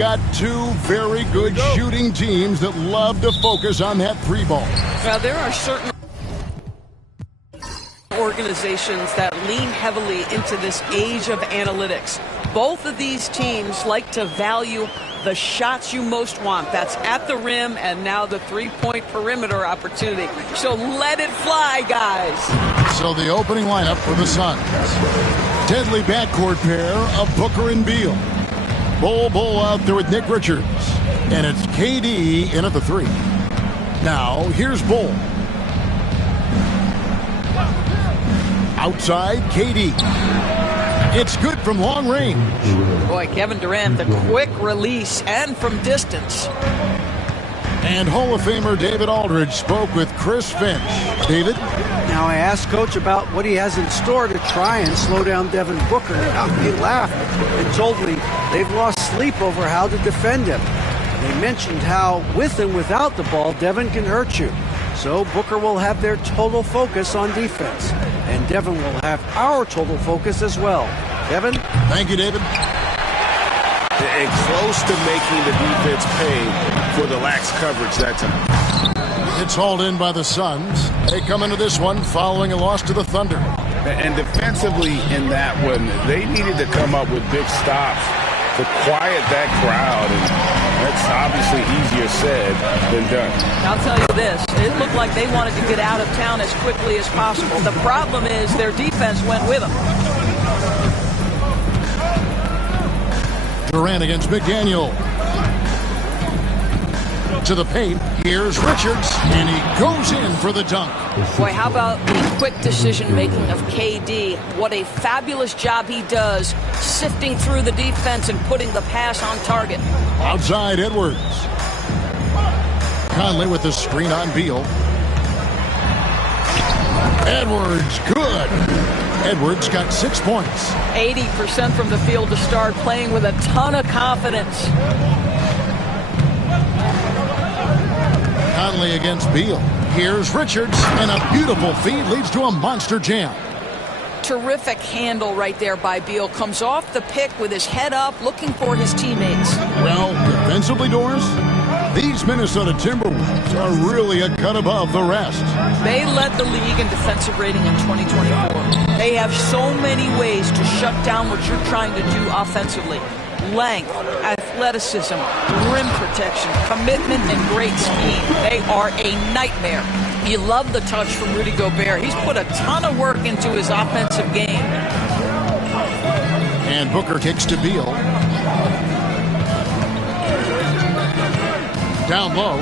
Got two very good shooting teams that love to focus on that three ball. Now, there are certain organizations that lean heavily into this age of analytics. Both of these teams like to value the shots you most want. That's at the rim and now the three-point perimeter opportunity. So let it fly, guys. So the opening lineup for the Suns. Deadly backcourt pair of Booker and Beal. Bull out there with Nick Richards. And it's KD in at the three. Now, here's Bull. Outside, KD. It's good from long range. Boy, Kevin Durant, the quick release and from distance. And Hall of Famer David Aldridge spoke with Chris Finch. David? Now, I asked Coach about what he has in store to try and slow down Devin Booker. He laughed and told me they've lost sleep over how to defend him. They mentioned how, with and without the ball, Devin can hurt you. So Booker will have their total focus on defense. And Devin will have our total focus as well. Devin? Thank you, David. And close to making the defense pay for the lax coverage that time. It's hauled in by the Suns. They come into this one following a loss to the Thunder. And defensively in that one, they needed to come up with big stops to quiet that crowd. And that's obviously easier said than done. I'll tell you this, it looked like they wanted to get out of town as quickly as possible. The problem is their defense went with them. Durant against McDaniel. To the paint, here's Richards, and he goes in for the dunk. Boy, how about the quick decision-making of KD? What a fabulous job he does sifting through the defense and putting the pass on target. Outside, Edwards. Conley with the screen on Beal. Edwards, good. Edwards got 6 points. 80% from the field to start, playing with a ton of confidence. Conley against Beal. Here's Richards, and a beautiful feed leads to a monster jam. Terrific handle right there by Beal. Comes off the pick with his head up, looking for his teammates. Well, defensively, Doris, these Minnesota Timberwolves are really a cut above the rest. They led the league in defensive rating in 2024. They have so many ways to shut down what you're trying to do offensively. Length, athleticism, rim protection, commitment, and great speed. They are a nightmare. You love the touch from Rudy Gobert. He's put a ton of work into his offensive game. And Booker kicks to Beal. Down low.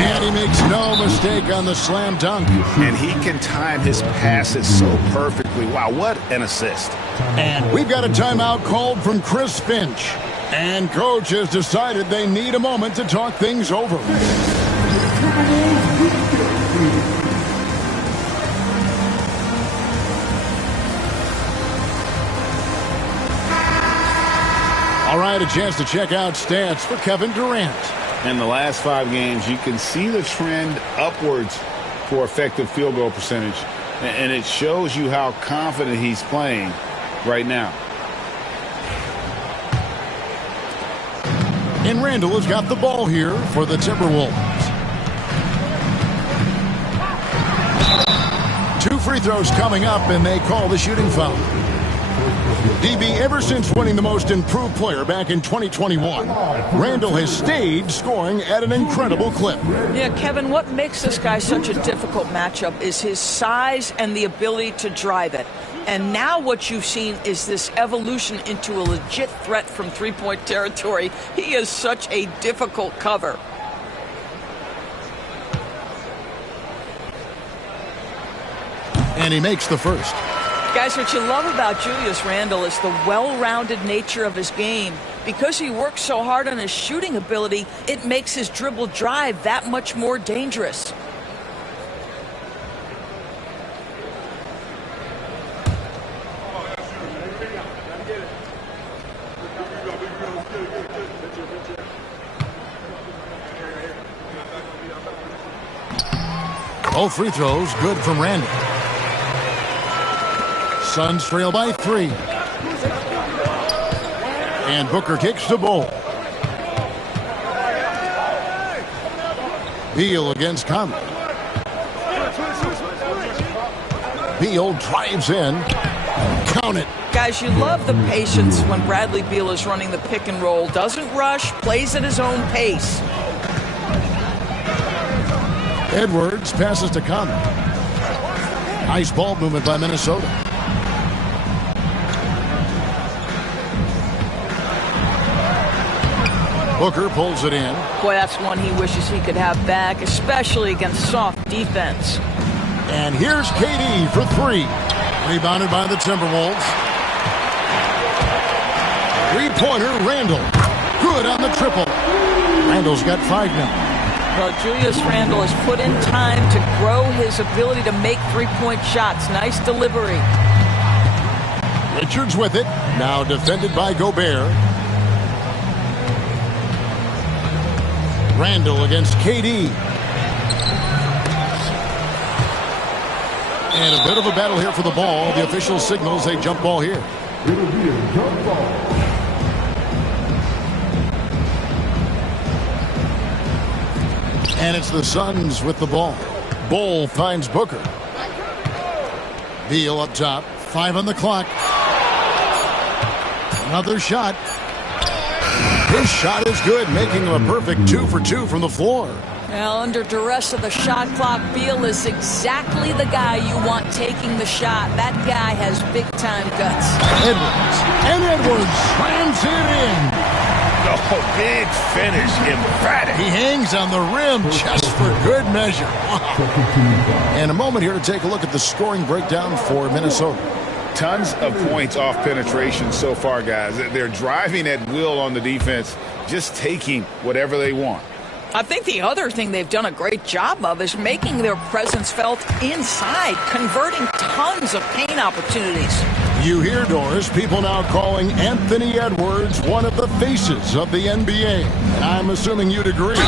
And he makes no mistake on the slam dunk. And he can time his passes so perfectly. Wow, what an assist. And we've got a timeout called from Chris Finch. And Coach has decided they need a moment to talk things over. All right, a chance to check out stats for Kevin Durant. In the last 5 games, you can see the trend upwards for effective field goal percentage. And it shows you how confident he's playing right now. And Randall has got the ball here for the Timberwolves. 2 free throws coming up, and they call the shooting foul. DB, ever since winning the Most Improved Player back in 2021, Randall has stayed scoring at an incredible clip. Yeah, Kevin, what makes this guy such a difficult matchup is his size and the ability to drive it. And now what you've seen is this evolution into a legit threat from three-point territory. He is such a difficult cover. And he makes the first. Guys, what you love about Julius Randle is the well-rounded nature of his game. Because he works so hard on his shooting ability, it makes his dribble drive that much more dangerous. All free throws good from Randall. Suns trail by 3. And Booker kicks to Bull. Beal against Conley. Beal drives in. Count it. Guys, you love the patience when Bradley Beal is running the pick and roll. Doesn't rush, plays at his own pace. Edwards passes to Conley. Nice ball movement by Minnesota. Booker pulls it in. Boy, that's one he wishes he could have back, especially against soft defense. And here's KD for three. Rebounded by the Timberwolves. Three-pointer, Randall. Good on the triple. Randall's got 5 now. Well, Julius Randle has put in time to grow his ability to make three-point shots. Nice delivery. Richards with it. Now defended by Gobert. Randall against KD. And a bit of a battle here for the ball. The official signals a jump ball here. It'll be a jump ball. And it's the Suns with the ball. Bol finds Booker. Beal up top. 5 on the clock. Another shot. His shot is good, making him a perfect 2 for 2 from the floor. Well, under duress of the shot clock, Beal is exactly the guy you want taking the shot. That guy has big-time guts. Edwards. And Edwards slams it in. Oh, big finish, emphatic. He hangs on the rim just for good measure. Wow. And a moment here to take a look at the scoring breakdown for Minnesota. Tons of points off penetration so far, guys. They're driving at will on the defense, just taking whatever they want. I think the other thing they've done a great job of is making their presence felt inside, converting tons of paint opportunities. You hear, Doris, people now calling Anthony Edwards one of the faces of the NBA. And I'm assuming you'd agree. 100%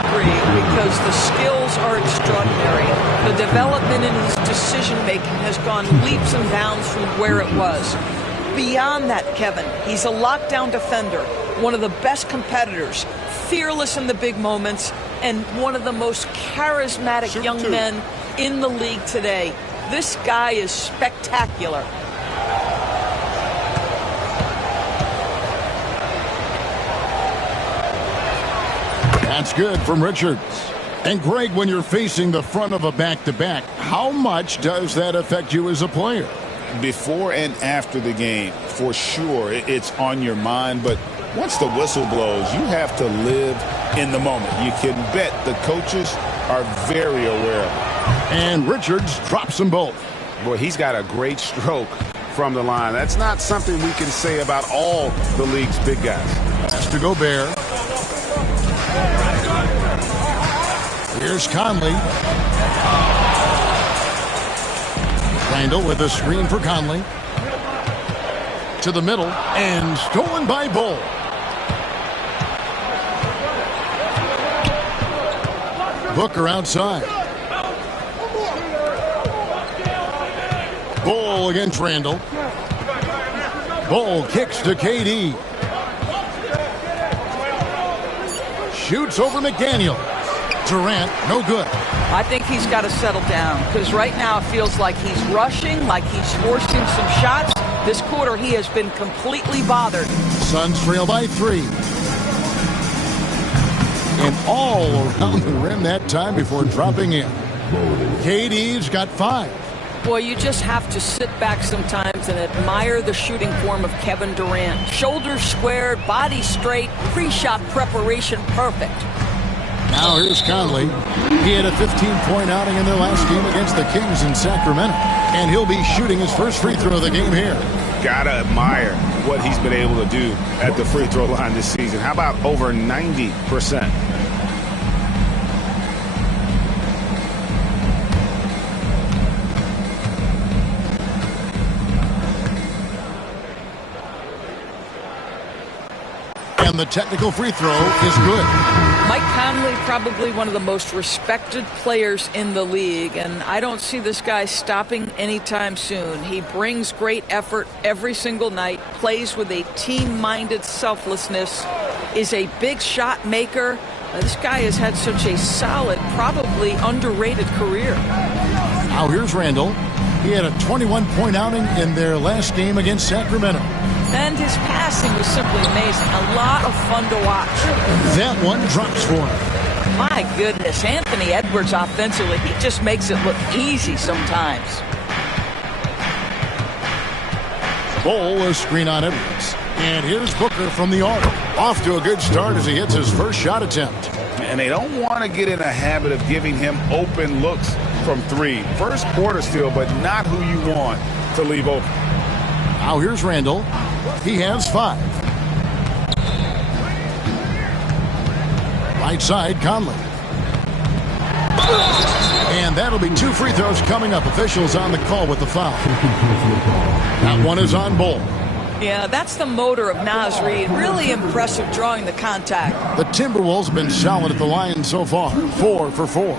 agree, because the skills are extraordinary. The development in his decision-making has gone leaps and bounds from where it was. Beyond that, Kevin, he's a lockdown defender, one of the best competitors, fearless in the big moments, and one of the most charismatic young men in the league today. This guy is spectacular. That's good from Richards. And Greg, when you're facing the front of a back-to-back, how much does that affect you as a player? Before and after the game, for sure, it's on your mind. But once the whistle blows, you have to live in the moment. You can bet the coaches are very aware of it. And Richards drops them both. Boy, he's got a great stroke from the line. That's not something we can say about all the league's big guys. Pass to Gobert. Here's Conley. Randall with a screen for Conley. To the middle, and stolen by Bol. Booker outside. Bol against Randall. Bol kicks to KD. Shoots over McDaniel. Durant, no good. I think he's got to settle down, because right now it feels like he's rushing, like he's forcing some shots. This quarter, he has been completely bothered. Suns trail by 3. And all around the rim that time before dropping in. KD's got 5. Boy, you just have to sit back sometimes and admire the shooting form of Kevin Durant. Shoulders squared, body straight, pre-shot preparation perfect. Now here's Conley. He had a 15-point outing in their last game against the Kings in Sacramento. And he'll be shooting his first free throw of the game here. Gotta admire what he's been able to do at the free throw line this season. How about over 90%? And the technical free throw is good. Mike Conley, probably one of the most respected players in the league, and I don't see this guy stopping anytime soon. He brings great effort every single night, plays with a team-minded selflessness, is a big shot maker, This guy has had such a solid, probably underrated career. Now here's Randall. He had a 21-point outing in their last game against Sacramento. And his passing was simply amazing. A lot of fun to watch. That one drops for him. My goodness, Anthony Edwards offensively, he just makes it look easy sometimes. Bull, a screen on Edwards. And here's Booker from the arc. Off to a good start as he hits his first shot attempt. And they don't want to get in a habit of giving him open looks from three. First quarter still, but not who you want to leave open. Now here's Randall. He has 5. Right side, Conley. And that'll be 2 free throws coming up. Officials on the call with the foul. That one is on Bull. Yeah, that's the motor of Naz Reid. Really impressive drawing the contact. The Timberwolves have been solid at the line so far. 4 for 4.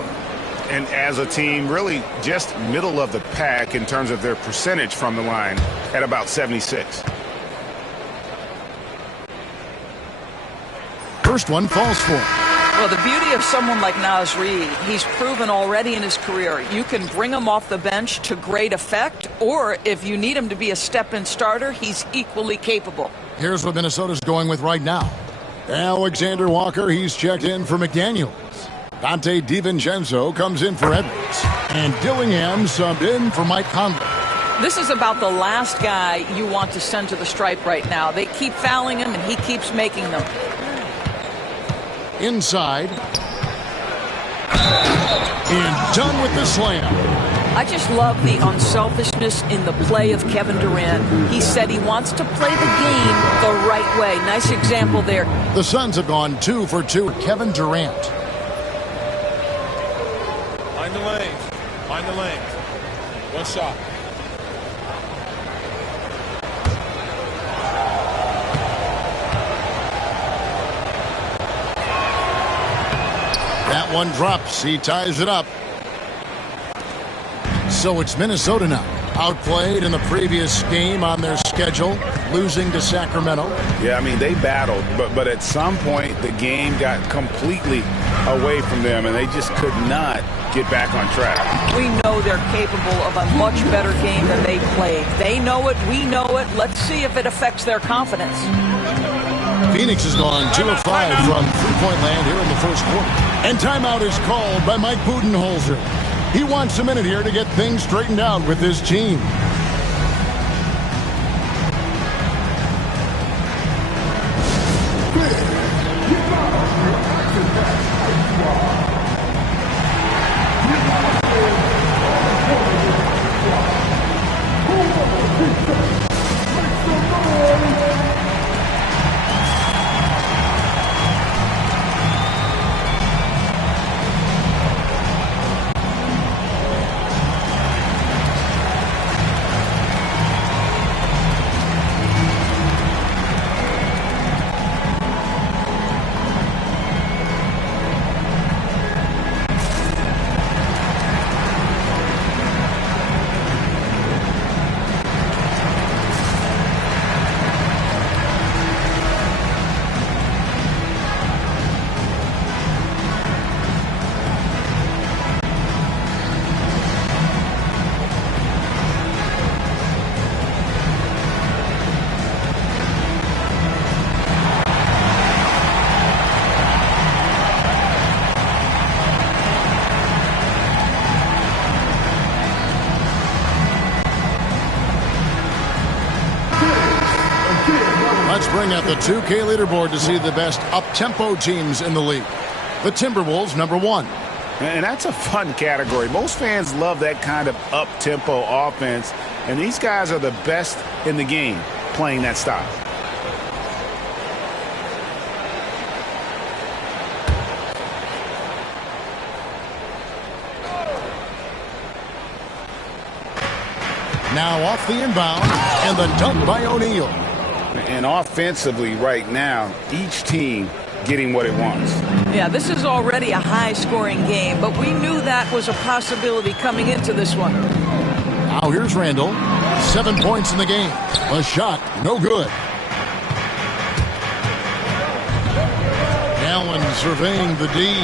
And as a team, really just middle of the pack in terms of their percentage from the line at about 76. First one falls for him. Well, the beauty of someone like Naz Reid, he's proven already in his career, you can bring him off the bench to great effect, or if you need him to be a step-in starter, he's equally capable. Here's what Minnesota's going with right now. Alexander Walker, he's checked in for McDaniels. Dante DiVincenzo comes in for Edwards. And Dillingham subbed in for Mike Conley. This is about the last guy you want to send to the stripe right now. They keep fouling him, and he keeps making them. Inside. And done with the slam. I just love the unselfishness in the play of Kevin Durant. He said he wants to play the game the right way. Nice example there. The Suns have gone 2 for 2. Kevin Durant. Find the lane. Find the lane. One shot. That one drops. He ties it up. So it's Minnesota now. Outplayed in the previous game on their schedule, losing to Sacramento. Yeah, I mean, they battled, but at some point the game got completely away from them, and they just could not get back on track. We know they're capable of a much better game than they played. They know it. We know it. Let's see if it affects their confidence. Phoenix has gone 2 of 5 from three-point land here in the first quarter. And timeout is called by Mike Budenholzer. He wants a minute here to get things straightened out with his team. Let's bring up the 2K leaderboard to see the best up-tempo teams in the league. The Timberwolves, number 1. And that's a fun category. Most fans love that kind of up-tempo offense, and these guys are the best in the game playing that style. Now off the inbound, and the dunk by O'Neal. And offensively right now, each team getting what it wants. Yeah, this is already a high-scoring game, but we knew that was a possibility coming into this one. Now here's Randall. 7 points in the game. A shot, no good. Allen surveying the D.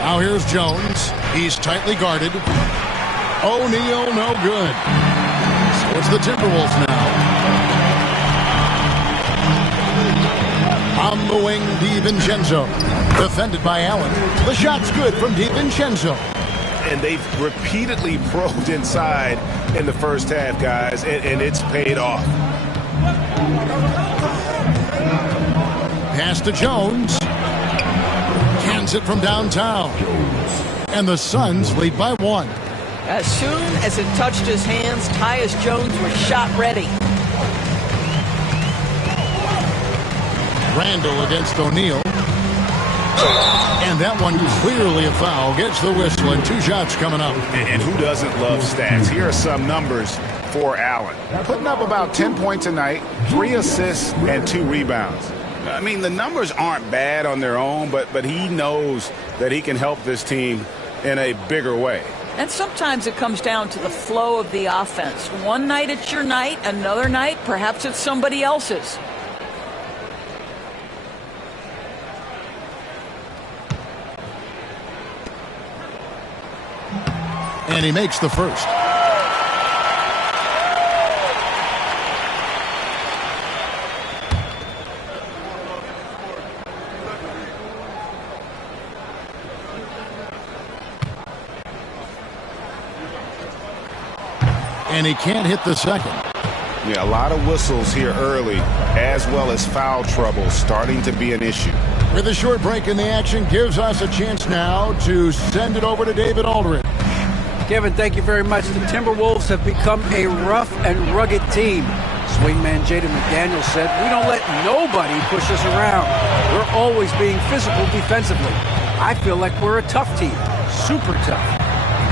Now here's Jones. He's tightly guarded. O'Neal, no good. So it's the Timberwolves now. On the wing, DiVincenzo. Defended by Allen. The shot's good from DiVincenzo. And they've repeatedly probed inside in the first half, guys, and it's paid off. Pass to Jones. Cans it from downtown. And the Suns lead by 1. As soon as it touched his hands, Tyus Jones was shot ready. Randall against O'Neal. And that one clearly a foul. Gets the whistle and 2 shots coming up. And who doesn't love stats? Here are some numbers for Allen. Putting up about 10 points a night, 3 assists, and 2 rebounds. I mean, the numbers aren't bad on their own, but he knows that he can help this team in a bigger way. And sometimes it comes down to the flow of the offense. One night it's your night, another night perhaps it's somebody else's. And he makes the first. And he can't hit the second. Yeah, a lot of whistles here early, as well as foul trouble starting to be an issue. With a short break in the action, gives us a chance now to send it over to David Aldridge. Kevin, thank you very much. The Timberwolves have become a rough and rugged team. Swingman Jaden McDaniels said, "We don't let nobody push us around. We're always being physical defensively. I feel like we're a tough team, super tough."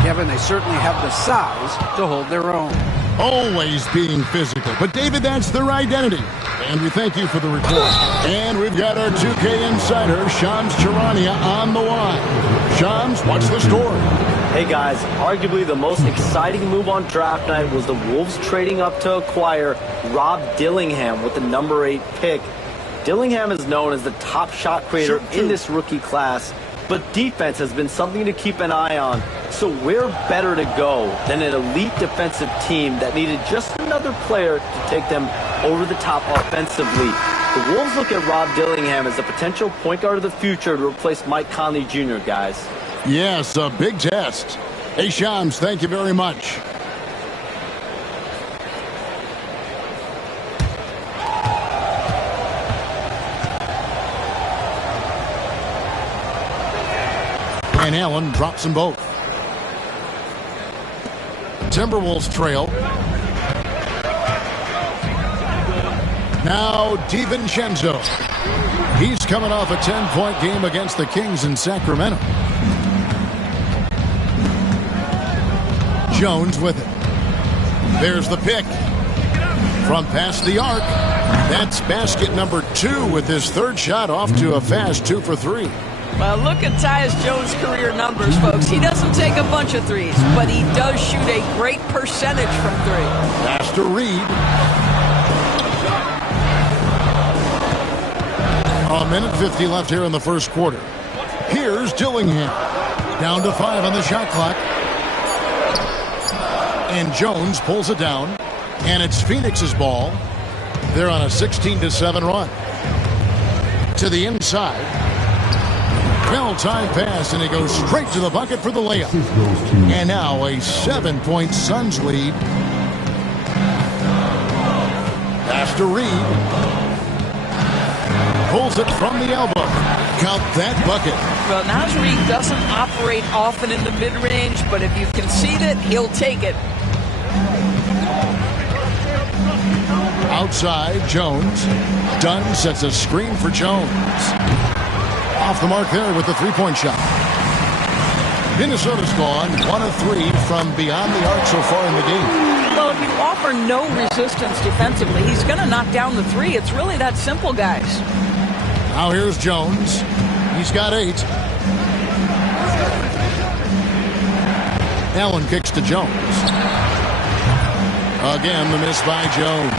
Kevin, they certainly have the size to hold their own. Always being physical. But, David, that's their identity. And we thank you for the report. And we've got our 2K insider, Shams Charania, on the line. Shams, what's the story? Hey guys, arguably the most exciting move on draft night was the Wolves trading up to acquire Rob Dillingham with the number 8 pick. Dillingham is known as the top shot creator in this rookie class, but defense has been something to keep an eye on. So where better to go than an elite defensive team that needed just another player to take them over the top offensively. The Wolves look at Rob Dillingham as a potential point guard of the future to replace Mike Conley Jr., guys. Yes, a big test. Hey, Shams, thank you very much. And Allen drops them both. Timberwolves trail. Now DiVincenzo. He's coming off a 10-point game against the Kings in Sacramento. Jones with it. There's the pick. From past the arc. That's basket number 2 with his third shot off to a fast 2 for 3. Well, look at Tyus Jones' career numbers, folks. He doesn't take a bunch of threes, but he does shoot a great percentage from 3. Pass to Reed. A minute 50 left here in the first quarter. Here's Dillingham. Down to 5 on the shot clock. And Jones pulls it down. And it's Phoenix's ball. They're on a 16-7 run. To the inside. Well-timed pass, and he goes straight to the bucket for the layup. And now a 7-point Suns lead. Pass to Reed. Pulls it from the elbow. Count that bucket. Well, Naz Reid doesn't operate often in the mid-range, but if you concede it, he'll take it. Outside, Jones. Dunn sets a screen for Jones. Off the mark there with the three-point shot. Minnesota's gone 1 of 3 from beyond the arc so far in the game. Well, if you offer no resistance defensively, he's going to knock down the 3. It's really that simple, guys. Now here's Jones. He's got 8. Allen kicks to Jones. Again, the miss by Jones.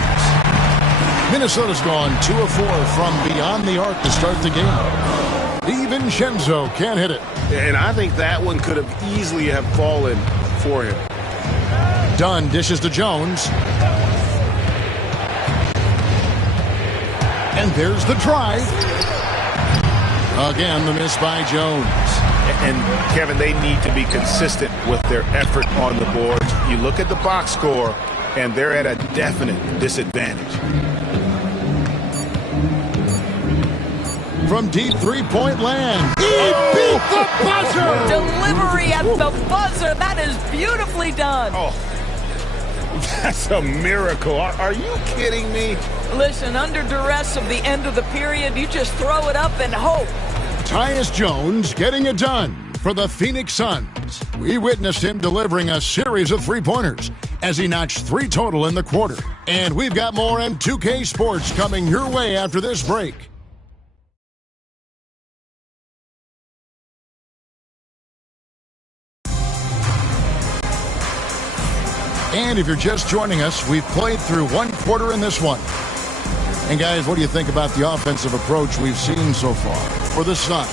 Minnesota's gone 2 of 4 from beyond the arc to start the game. DiVincenzo can't hit it. And I think that one could have easily have fallen for him. Dunn dishes to Jones. And there's the drive. Again, the miss by Jones. And, Kevin, they need to be consistent with their effort on the boards. You look at the box score, and they're at a definite disadvantage. From deep three-point land. He beat the buzzer! Delivery at the buzzer. That is beautifully done. Oh, that's a miracle. Are you kidding me? Listen, under duress of the end of the period, you just throw it up and hope. Tyus Jones getting it done for the Phoenix Suns. We witnessed him delivering a series of three-pointers as he notched 3 total in the quarter. And we've got more M2K Sports coming your way after this break. And if you're just joining us, we've played through 1 quarter in this one. And guys, what do you think about the offensive approach we've seen so far for the Suns?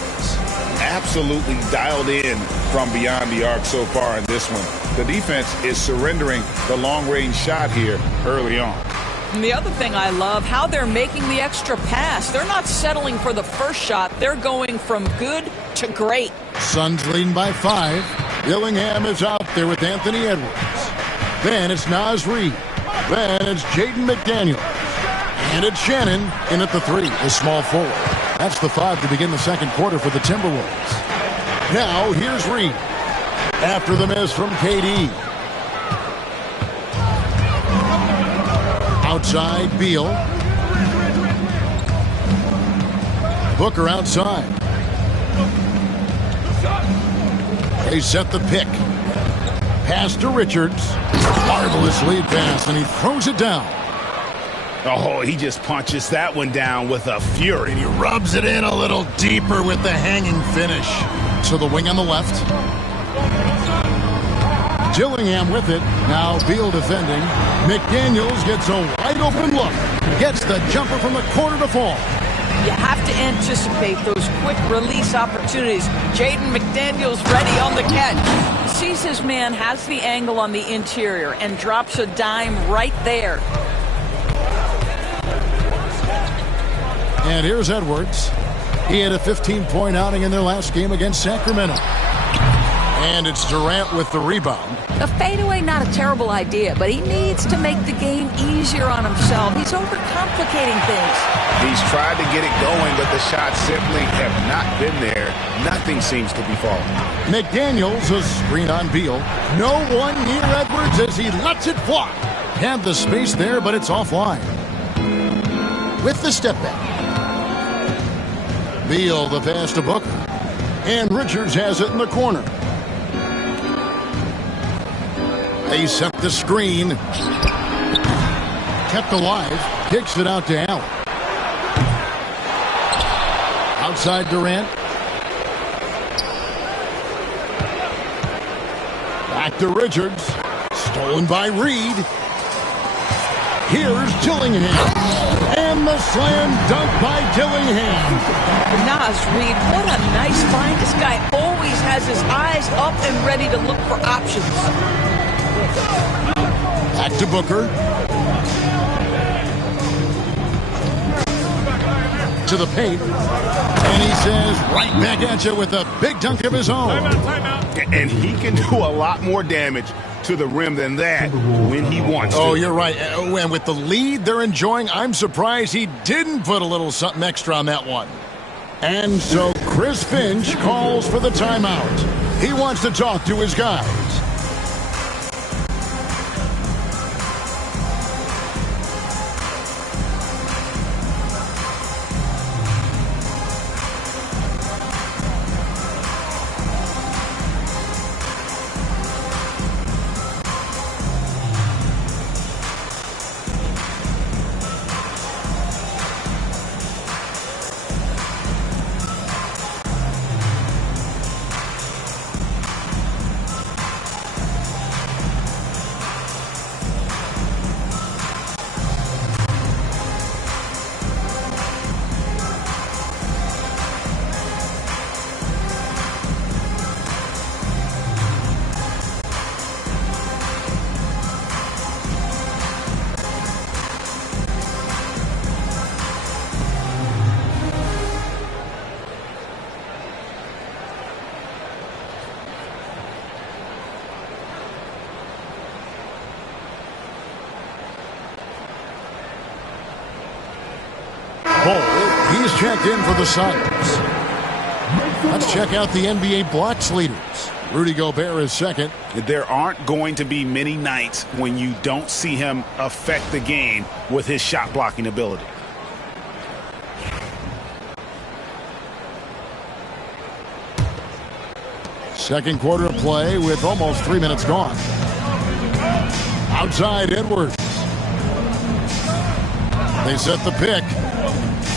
Absolutely dialed in from beyond the arc so far in this one. The defense is surrendering the long-range shot here early on. And the other thing I love, how they're making the extra pass. They're not settling for the first shot. They're going from good to great. Suns leading by 5. Dillingham is out there with Anthony Edwards. Then it's Naz Reid. Then it's Jaden McDaniels. And it's Shannon in at the 3, the small forward. That's the 5 to begin the second quarter for the Timberwolves. Now here's Reid. After the miss from KD. Outside, Beal. Booker outside. They set the pick. Pass to Richards. Marvelous lead pass, and he throws it down. Oh, he just punches that one down with a fury. And he rubs it in a little deeper with the hanging finish. So the wing on the left. Dillingham with it. Now Beal defending. McDaniels gets a wide open look. Gets the jumper from the corner to fall. You have to anticipate those quick release opportunities. Jaden McDaniels ready on the catch. Sees his man, has the angle on the interior, and drops a dime right there. And here's Edwards. He had a 15-point outing in their last game against Sacramento. And it's Durant with the rebound. A fadeaway, not a terrible idea, but he needs to make the game easier on himself. He's overcomplicating things. He's tried to get it going, but the shots simply have not been there. Nothing seems to be falling. McDaniels, a screen on Beal. No one near Edwards as he lets it fly. Had the space there, but it's offline. With the step back. Beal, the pass to Booker. And Richards has it in the corner. They set the screen. Kept alive. Kicks it out to Allen. Outside Durant. Back to Richards. Stolen by Reid. Here's Dillingham. And the slam dunk by Dillingham. Naz Reid, what a nice find. This guy always has his eyes up and ready to look for options. Back to Booker. To the paint. And he says, right back at you with a big dunk of his own. And he can do a lot more damage to the rim than that when he wants to. Oh, you're right. And with the lead they're enjoying, I'm surprised he didn't put a little something extra on that one. And so Chris Finch calls for the timeout. He wants to talk to his guys. Bull, he's checked in for the Suns. Let's check out the NBA blocks leaders. Rudy Gobert is second. There aren't going to be many nights when you don't see him affect the game with his shot blocking ability. Second quarter of play with almost 3 minutes gone. Outside Edwards. They set the pick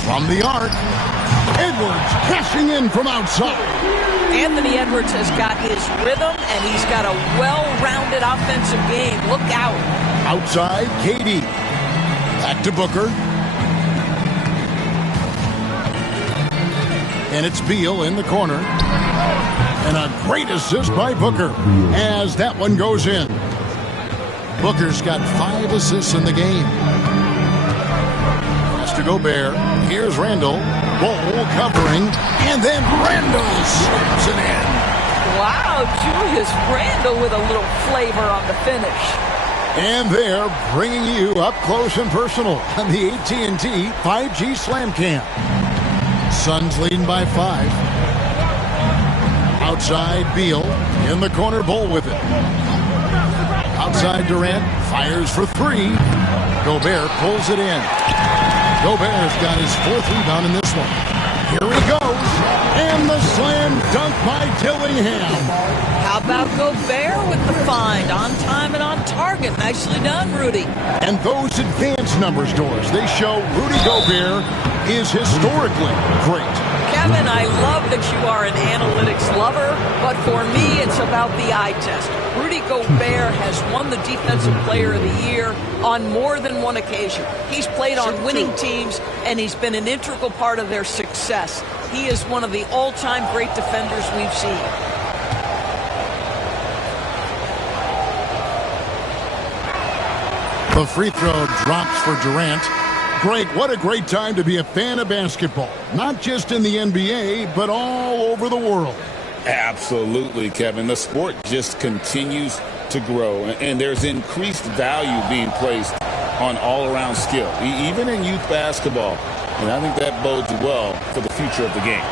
from the arc. Edwards cashing in from outside. Anthony Edwards has got his rhythm, and he's got a well-rounded offensive game. Look out. Outside, KD. Back to Booker. And it's Beal in the corner. And a great assist by Booker as that one goes in. Booker's got 5 assists in the game. Pass to Gobert. Here's Randall. Bull covering. And then Randall slaps it in. Wow, Julius Randle with a little flavor on the finish. And they're bringing you up close and personal on the AT&T 5G Slam Cam. Suns leading by 5. Outside Beal. In the corner, Bull with it. Outside Durant. Fires for 3. Gobert pulls it in. Gobert's got his 4th rebound in this one. Here he goes. And the slam dunk by Dillingham. How about Gobert with the find? On time and on target. Nicely done, Rudy. And those advanced numbers, Doris, they show Rudy Gobert is historically great. Kevin, I love that you are an analytics lover, but for me, it's about the eye test. Rudy Gobert has won the Defensive Player of the Year on more than one occasion. He's played on winning teams, and he's been an integral part of their success. He is one of the all-time great defenders we've seen. The free throw drops for Durant. Greg, what a great time to be a fan of basketball. Not just in the NBA, but all over the world. Absolutely, Kevin. The sport just continues to grow, and there's increased value being placed on all-around skill, even in youth basketball. And I think that bodes well for the future of the game.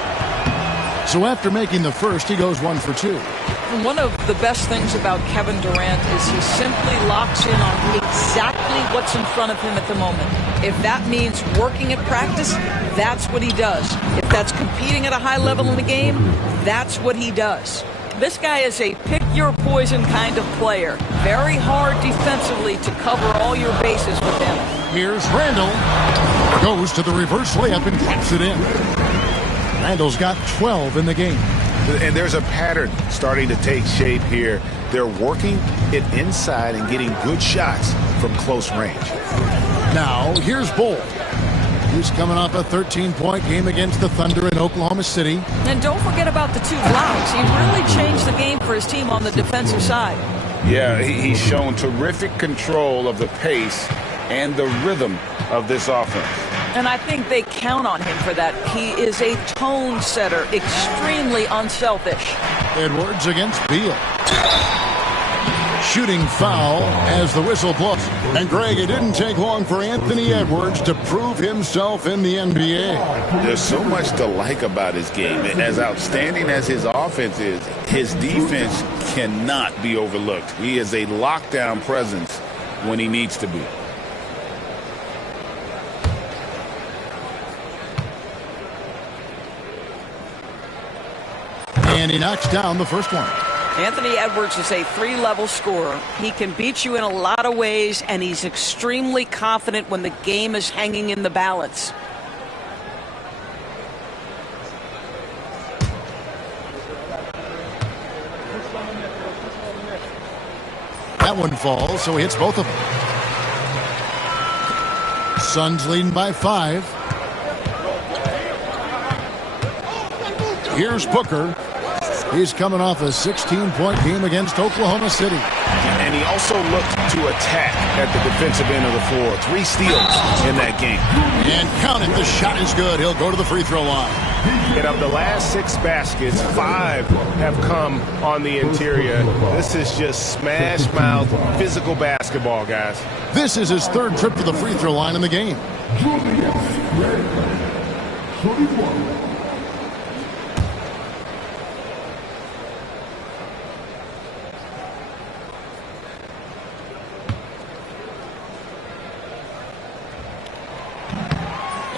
So after making the first, he goes 1 for 2. One of the best things about Kevin Durant is he simply locks in on exactly what's in front of him at the moment. If that means working at practice, that's what he does. If that's competing at a high level in the game, that's what he does. This guy is a pick-your-poison kind of player. Very hard defensively to cover all your bases with him. Here's Randall. Goes to the reverse layup and taps it in. Randall's got 12 in the game. And there's a pattern starting to take shape here. They're working it inside and getting good shots from close range. Now, here's Bull. He's coming off a 13-point game against the Thunder in Oklahoma City. And don't forget about the 2 blocks. He really changed the game for his team on the defensive side. Yeah, he's shown terrific control of the pace and the rhythm of this offense. And I think they count on him for that. He is a tone setter, extremely unselfish. Edwards against Beal. Shooting foul as the whistle blows. And Greg, it didn't take long for Anthony Edwards to prove himself in the NBA. There's so much to like about his game. As outstanding as his offense is, his defense cannot be overlooked. He is a lockdown presence when he needs to be. And he knocks down the first one. Anthony Edwards is a 3-level scorer. He can beat you in a lot of ways, and he's extremely confident when the game is hanging in the balance. That one falls, so he hits both of them. Suns leading by 5. Here's Booker. He's coming off a 16-point game against Oklahoma City. And he also looked to attack at the defensive end of the floor. 3 steals in that game. And count it, the shot is good. He'll go to the free throw line. And of the last 6 baskets, 5 have come on the interior. This is just smash-mouth physical basketball, guys. This is his 3rd trip to the free throw line in the game.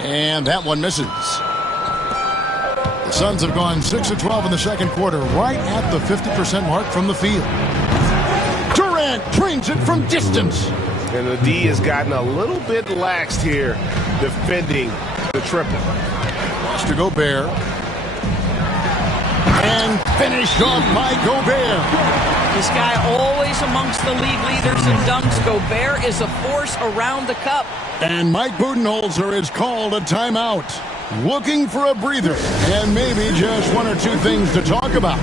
And that one misses. The Suns have gone 6 of 12 in the second quarter, right at the 50% mark from the field. Durant drains it from distance. And the D has gotten a little bit laxed here defending the triple. Lost to Gobert. And finished off by Gobert. This guy always amongst the league leaders in dunks. Gobert is a force around the cup. And Mike Budenholzer has called a timeout. Looking for a breather and maybe just one or two things to talk about.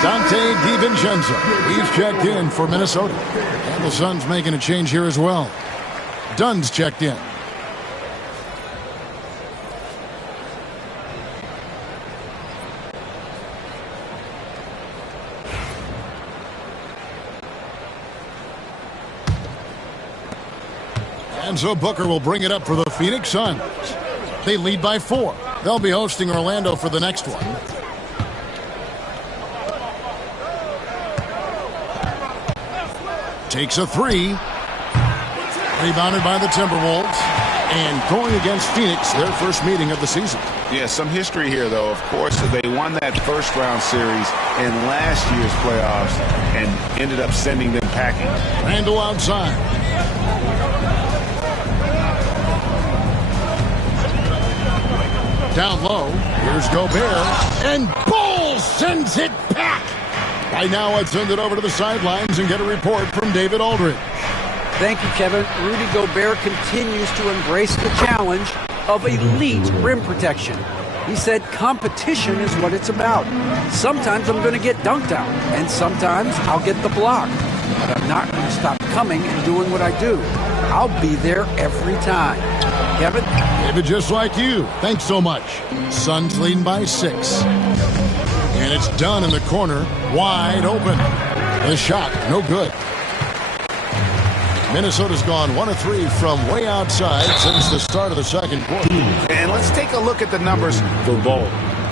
Dante DiVincenzo, he's checked in for Minnesota. And the Suns making a change here as well. Dunn's checked in. And so Booker will bring it up for the Phoenix Suns. They lead by 4. They'll be hosting Orlando for the next one. Takes a 3. Rebounded by the Timberwolves. And going against Phoenix, their first meeting of the season. Yeah, some history here, though. Of course, they won that first-round series in last year's playoffs and ended up sending them packing. Randle outside. Down low. Here's Gobert. And Bull sends it back. By now, I'd send it over to the sidelines and get a report from David Aldridge. Thank you, Kevin. Rudy Gobert continues to embrace the challenge of elite rim protection. He said competition is what it's about. Sometimes I'm going to get dunked out, and sometimes I'll get the block. But I'm not going to stop coming and doing what I do. I'll be there every time. Kevin? David, just like you. Thanks so much. Suns leading by 6. And it's done in the corner, wide open. The shot, no good. Minnesota's gone 1 of 3 from way outside since the start of the second quarter. And let's take a look at the numbers for Bull.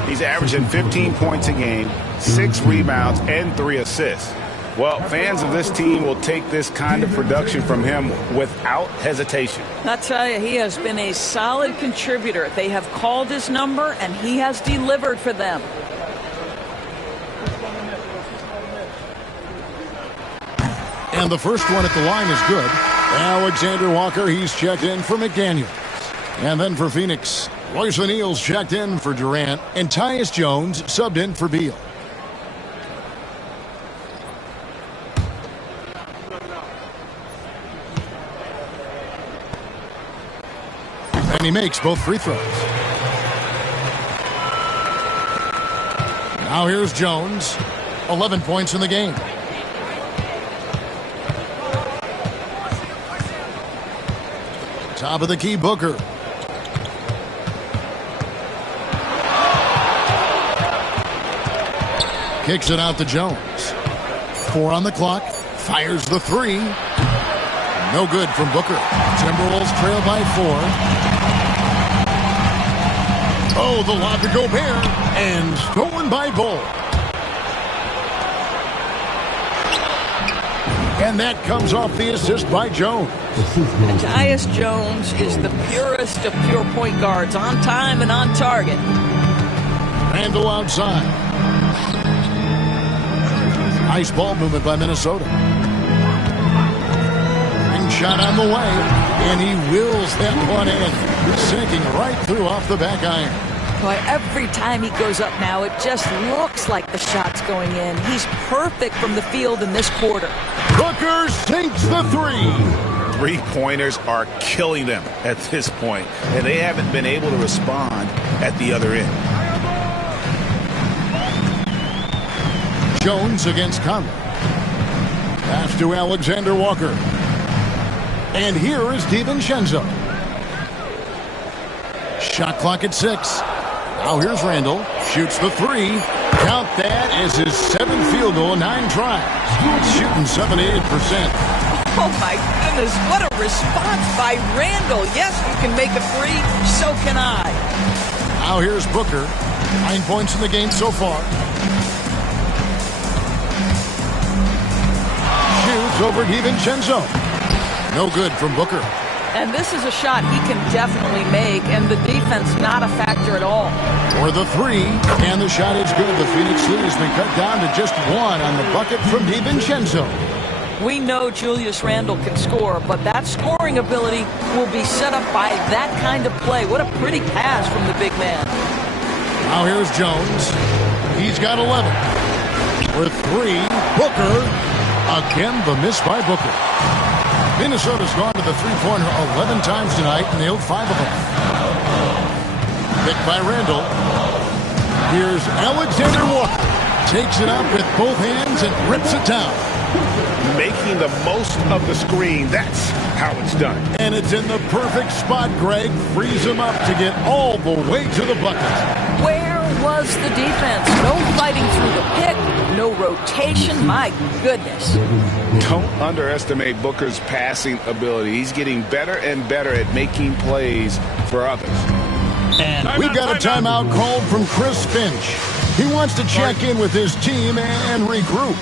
He's averaging 15 points a game, 6 rebounds, and 3 assists. Well, fans of this team will take this kind of production from him without hesitation. I tell you, he has been a solid contributor. They have called his number, and he has delivered for them. And the first one at the line is good. Alexander Walker, he's checked in for McDaniels. And then for Phoenix, Royce O'Neal's checked in for Durant. And Tyus Jones subbed in for Beal. And he makes both free throws. Now here's Jones. 11 points in the game. Top of the key, Booker. Kicks it out to Jones. 4 on the clock. Fires the 3. No good from Booker. Timberwolves trail by 4. Oh, the lob to Gobert. And stolen by Bull. And that comes off the assist by Jones. Tyus Jones is the purest of pure point guards, on time and on target. Randle outside. Nice ball movement by Minnesota. Ring shot on the way, and he wills that one in, sinking right through off the back iron. Boy, every time he goes up now, it just looks like the shot's going in. He's perfect from the field in this quarter. Booker sinks the three. Three-pointers are killing them at this point, and they haven't been able to respond at the other end. Jones against Conley. Pass to Alexander Walker. And here is DiVincenzo. Shot clock at 6. Now here's Randle. Shoots the three. Count that as his 7th field goal in 9 tries. Shooting 78%. Oh my goodness, what a response by Randle. Yes, you can make a three, so can I. Now here's Booker. 9 points in the game so far. Shoots over DiVincenzo. No good from Booker. And this is a shot he can definitely make, and the defense not a factor at all. For the three, and the shot is good. The Phoenix lead has been cut down to just 1 on the bucket from DiVincenzo. We know Julius Randle can score, but that scoring ability will be set up by that kind of play. What a pretty pass from the big man. Now here's Jones. He's got 11. For 3, Booker. Again, the miss by Booker. Minnesota's gone to the three-pointer 11 times tonight, nailed 5 of them. Picked by Randle. Here's Alexander Walker. Takes it up with both hands and rips it down. Making the most of the screen. That's how it's done. And it's in the perfect spot, Greg. Frees him up to get all the way to the bucket. Where was the defense? No fighting through the pick, no rotation. My goodness. Don't underestimate Booker's passing ability. He's getting better and better at making plays for others. And we've got a timeout called from Chris Finch. He wants to check in with his team and regroup.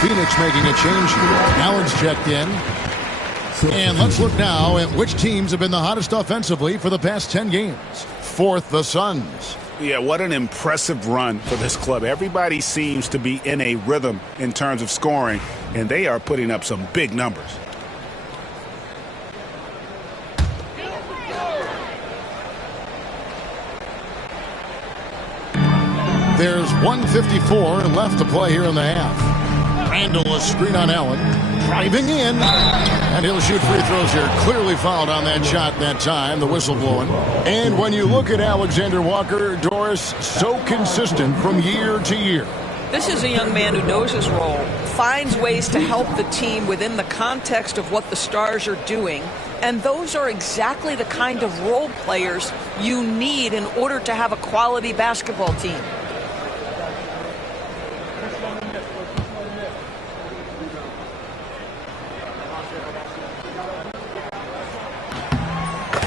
Phoenix making a change here. Allen's checked in. And let's look now at which teams have been the hottest offensively for the past 10 games. Fourth, the Suns. Yeah, what an impressive run for this club. Everybody seems to be in a rhythm in terms of scoring, and they are putting up some big numbers. There's 1:54 left to play here in the half. Randle, a screen on Allen. Driving in. And he'll shoot free throws here. Clearly fouled on that shot that time. The whistle blowing. And when you look at Alexander Walker, Doris, so consistent from year to year. This is a young man who knows his role, finds ways to help the team within the context of what the Stars are doing. And those are exactly the kind of role players you need in order to have a quality basketball team.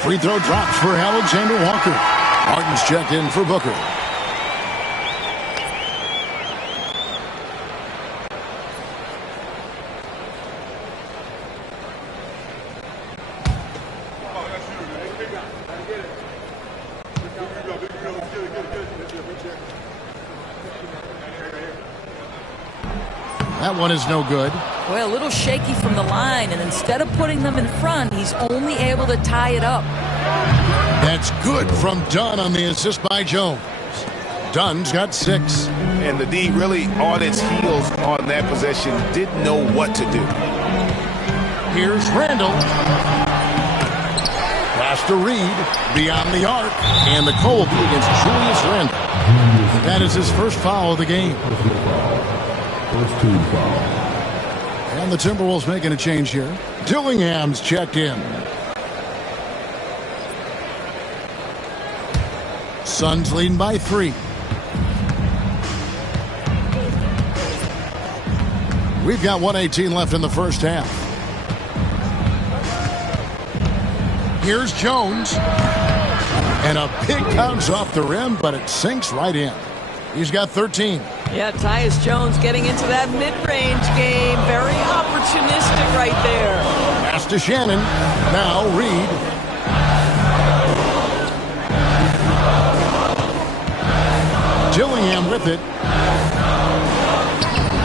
Free throw drops for Alexander Walker. Martin's checked in for Booker. That one is no good. Well, a little shaky from the line, and instead of putting them in front, he's only able to tie it up. That's good from Dunn on the assist by Jones. Dunn's got 6. And the D really on its heels on that possession, didn't know what to do. Here's Randall. Pass to Reed, beyond the arc, and the call against Julius Randall. That is his first foul of the game. First 2 fouls. And the Timberwolves making a change here. Dillingham's checked in. Suns leading by 3. We've got 1:18 left in the first half. Here's Jones. And a big bounce off the rim, but it sinks right in. He's got 13. Yeah, Tyus Jones getting into that mid-range game. Very opportunistic right there. Pass to Shannon. Now Reed. Dillingham with it.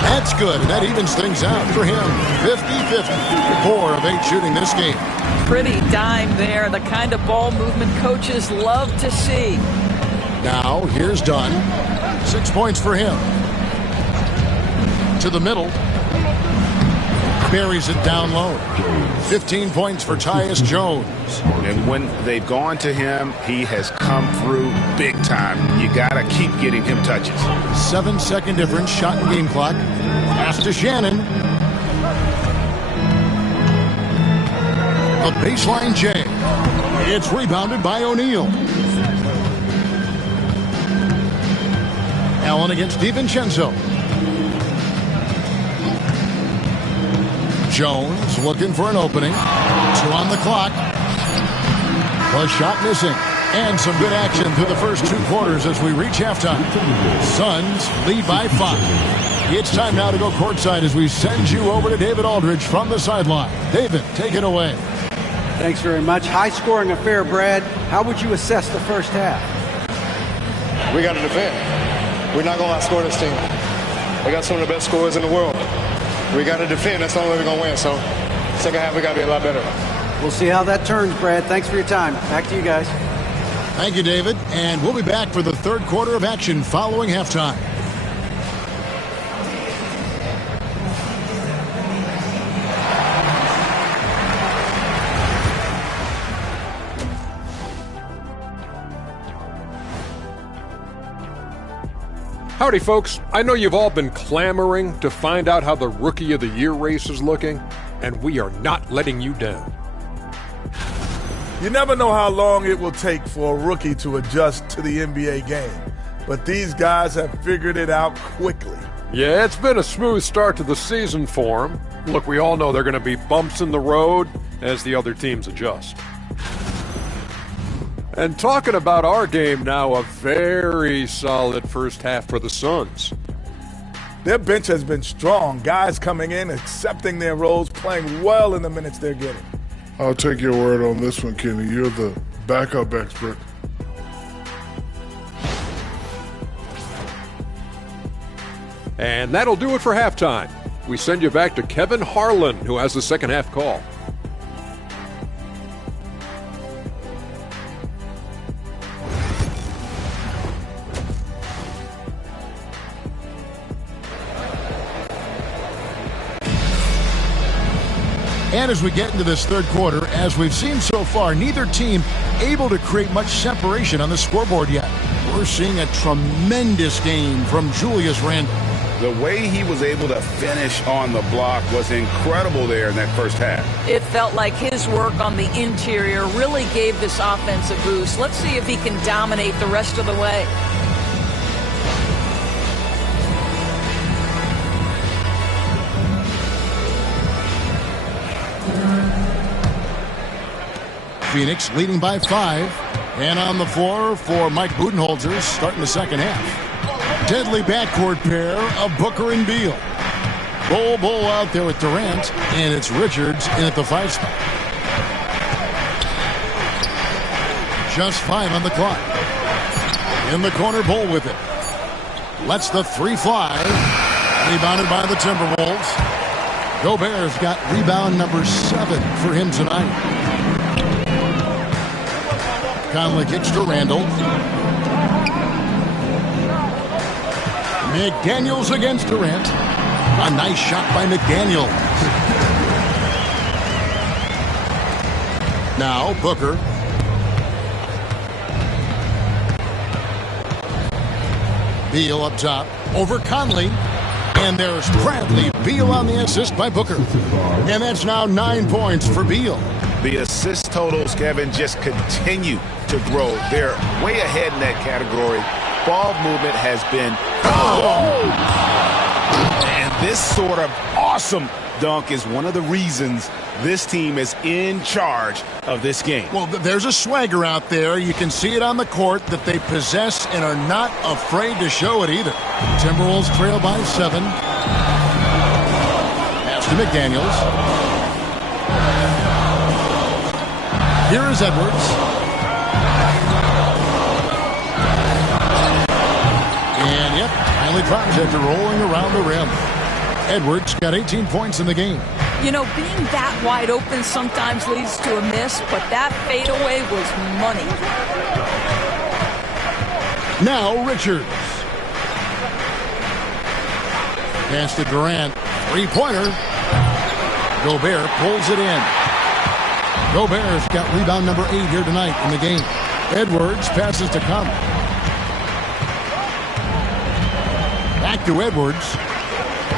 That's good. That evens things out for him. 50-50. 4 of 8 shooting this game. Pretty dime there. The kind of ball movement coaches love to see. Now here's Dunn. 6 points for him. To the middle. Buries it down low. 15 points for Tyus Jones. And when they've gone to him, he has come through big time. You got to keep getting him touches. 7-second difference, shot and game clock. Pass to Shannon. A baseline J. It's rebounded by O'Neal. Allen against DiVincenzo. Jones looking for an opening. 2 on the clock. A shot missing. And some good action through the first 2 quarters as we reach halftime. Suns lead by 5. It's time now to go courtside as we send you over to David Aldridge from the sideline. David, take it away. Thanks very much. High-scoring affair, Brad. How would you assess the first half? We got to defend. We're not going to outscore this team. We got some of the best scorers in the world. We got to defend. That's the only way we're going to win. So, second half, we got to be a lot better. We'll see how that turns, Brad. Thanks for your time. Back to you guys. Thank you, David. And we'll be back for the third quarter of action following halftime. Howdy, folks. I know you've all been clamoring to find out how the Rookie of the Year race is looking, and we are not letting you down. You never know how long it will take for a rookie to adjust to the NBA game, but these guys have figured it out quickly. Yeah, it's been a smooth start to the season for them. Look, we all know there are going to be bumps in the road as the other teams adjust. And talking about our game now, a very solid first half for the Suns. Their bench has been strong. Guys coming in, accepting their roles, playing well in the minutes they're getting. I'll take your word on this one, Kenny. You're the backup expert. And that'll do it for halftime. We send you back to Kevin Harlan, who has the second half call. And as we get into this third quarter, as we've seen so far, neither team able to create much separation on the scoreboard yet. We're seeing a tremendous game from Julius Randle. The way he was able to finish on the block was incredible there in that first half. It felt like his work on the interior really gave this offense a boost. Let's see if he can dominate the rest of the way. Phoenix leading by 5. And on the floor for Mike Budenholzer starting the second half. Deadly backcourt pair of Booker and Beal. Bull out there with Durant, and it's Richards in at the 5 spot. Just 5 on the clock. In the corner, Bull with it. Lets the 3 fly. Rebounded by the Timberwolves. Gobert's got rebound number 7 for him tonight. Conley kicks to Randall. McDaniels against Durant. A nice shot by McDaniel. Now Booker. Beal up top over Conley. And there's Bradley Beal on the assist by Booker. And that's now 9 points for Beal. The assist totals, Kevin, just continue to grow. They're way ahead in that category. Ball movement has been... And this sort of awesome dunk is one of the reasons this team is in charge of this game. Well, there's a swagger out there. You can see it on the court that they possess and are not afraid to show it either. Timberwolves trail by 7. Pass to McDaniels. Here is Edwards. And, yep, finally drops after rolling around the rim. Edwards got 18 points in the game. You know, being that wide open sometimes leads to a miss, but that fadeaway was money. Now Richards. Pass to Durant. 3-pointer. Gobert pulls it in. Gobert's got rebound number 8 here tonight in the game. Edwards passes to Conley. Back to Edwards.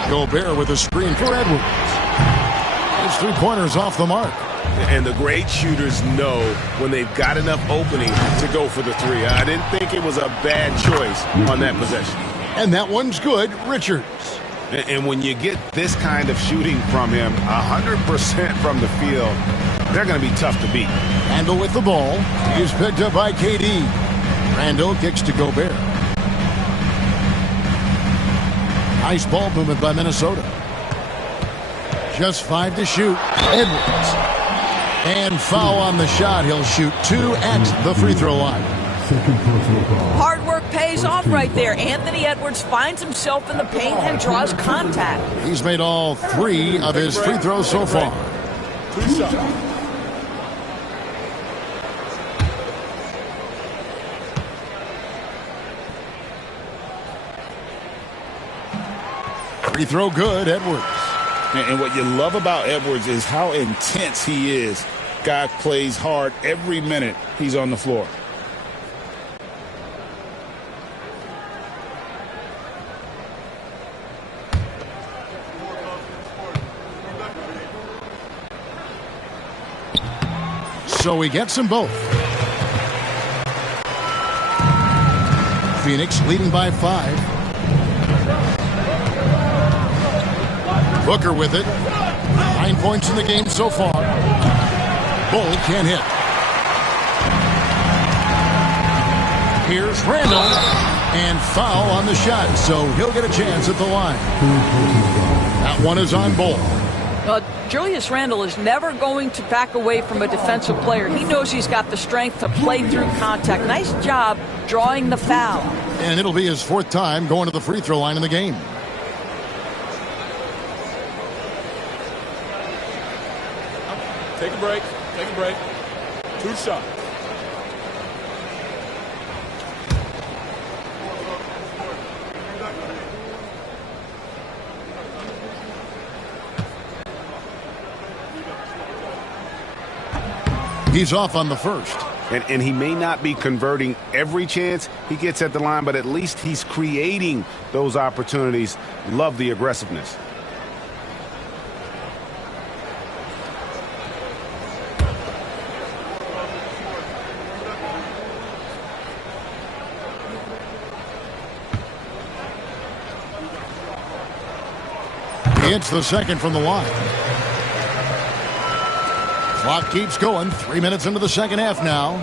Gobert with a screen for Edwards. His 3-pointers off the mark. And the great shooters know when they've got enough opening to go for the 3. I didn't think it was a bad choice on that possession. And that one's good. Richards. And when you get this kind of shooting from him, 100% from the field, they're going to be tough to beat. Randall with the ball. He's picked up by KD. Randall kicks to Gobert. Nice ball movement by Minnesota. Just 5 to shoot. Edwards. And foul on the shot. He'll shoot 2 at the free throw line. Hard work pays off right there. Anthony Edwards finds himself in the paint and draws contact. He's made all 3 of his free throws so far. 2 shots. Free throw good, Edwards. And what you love about Edwards is how intense he is. Guy plays hard every minute he's on the floor. So he gets them both. Phoenix leading by 5. Booker with it. 9 points in the game so far. Bull can't hit. Here's Randall. And foul on the shot, so he'll get a chance at the line. That one is on Bull. Julius Randle is never going to back away from a defensive player. He knows he's got the strength to play through contact. Nice job drawing the foul. And it'll be his 4th time going to the free throw line in the game. Take a break. Take a break. 2 shots. He's off on the first. And he may not be converting every chance he gets at the line, but at least he's creating those opportunities. Love the aggressiveness. He hits the second from the line. Clock keeps going. 3 minutes into the second half now.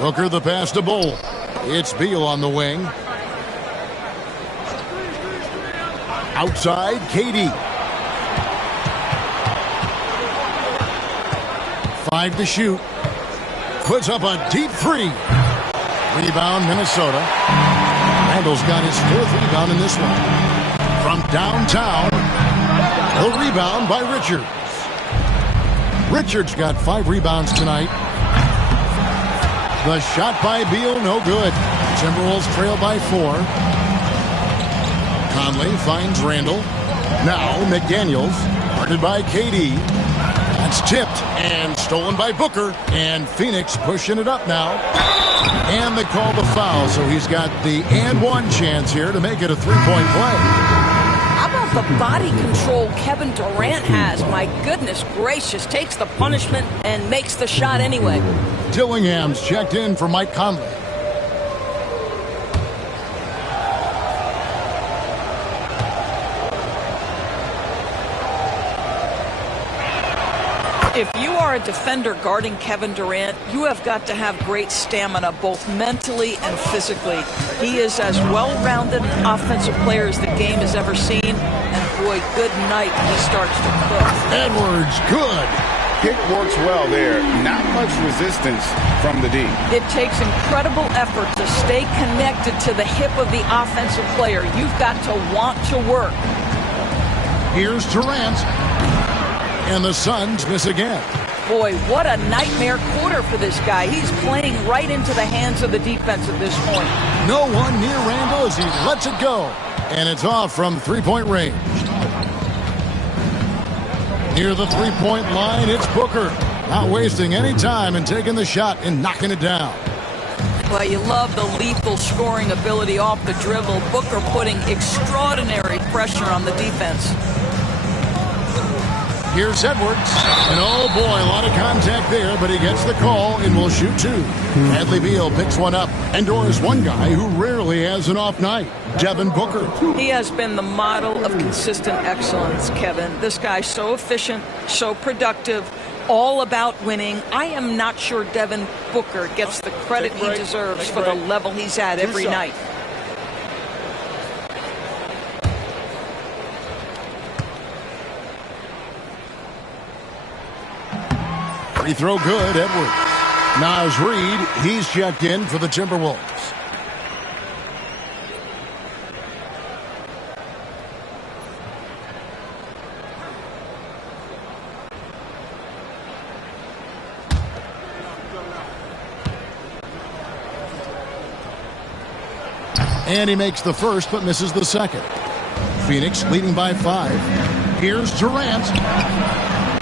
Booker the pass to Bull. It's Beal on the wing. Outside, KD. 5 to shoot. Puts up a deep three. Rebound, Minnesota. Randall's got his 4th rebound in this one. From downtown, the rebound by Richards. Richards got 5 rebounds tonight. The shot by Beal, no good. Timberwolves trail by 4. Conley finds Randall. Now McDaniels, guarded by KD. That's tipped and stolen by Booker. And Phoenix pushing it up now. And they call the foul, so he's got the and one chance here to make it a 3-point play. How about the body control Kevin Durant has? My goodness gracious, takes the punishment and makes the shot anyway. Dillingham's checked in for Mike Conley. If you are a defender guarding Kevin Durant, you have got to have great stamina, both mentally and physically. He is as well-rounded an offensive player as the game has ever seen. And boy, good night when he starts to cook. Edwards, good. Pick works well there. Not much resistance from the D. It takes incredible effort to stay connected to the hip of the offensive player. You've got to want to work. Here's Durant. And the Suns miss again. Boy, what a nightmare quarter for this guy. He's playing right into the hands of the defense at this point. No one near Randall as he lets it go. And it's off from 3-point range. Near the 3-point line, it's Booker. Not wasting any time and taking the shot and knocking it down. Well, you love the lethal scoring ability off the dribble. Booker putting extraordinary pressure on the defense. Here's Edwards. And oh boy, a lot of contact there, but he gets the call and will shoot 2. Bradley Beal picks one up and doors one guy who rarely has an off night, Devin Booker. He has been the model of consistent excellence, Kevin. This guy's so efficient, so productive, all about winning. I am not sure Devin Booker gets the credit he deserves for the level he's at every night. Free throw good, Edwards. Naz Reid, he's checked in for the Timberwolves. And he makes the first but misses the second. Phoenix leading by 5. Here's Durant.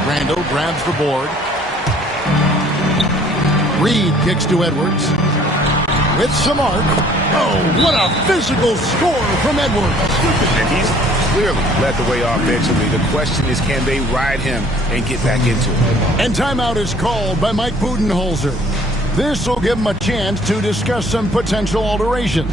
Randall grabs the board. Reed kicks to Edwards. With some arc. Oh, what a physical score from Edwards. And he's clearly led the way offensively. The question is, can they ride him and get back into it? And timeout is called by Mike Budenholzer. This will give him a chance to discuss some potential alterations.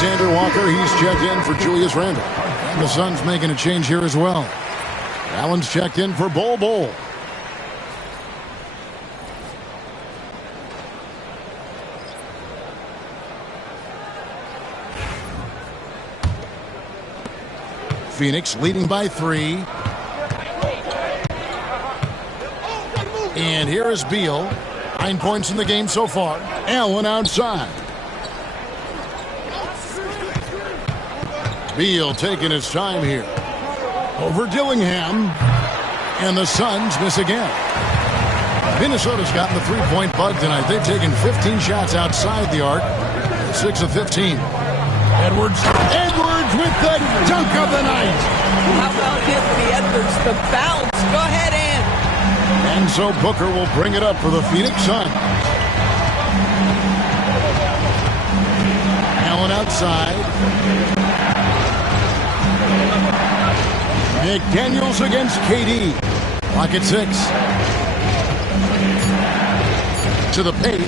Alexander Walker, he's checked in for Julius Randle. And the Suns making a change here as well. Allen's checked in for Bol Bol. Phoenix leading by 3. And here is Beal. 9 points in the game so far. Allen outside. Beal taking his time here. Over Dillingham. And the Suns miss again. Minnesota's gotten the three-point bug tonight. They've taken 15 shots outside the arc. 6 of 15. Edwards with the dunk of the night. How about Anthony Edwards, the bounce? Go ahead, Ant. And so Booker will bring it up for the Phoenix Suns. Allen outside. McDaniels against KD. Clock at 6. To the paint.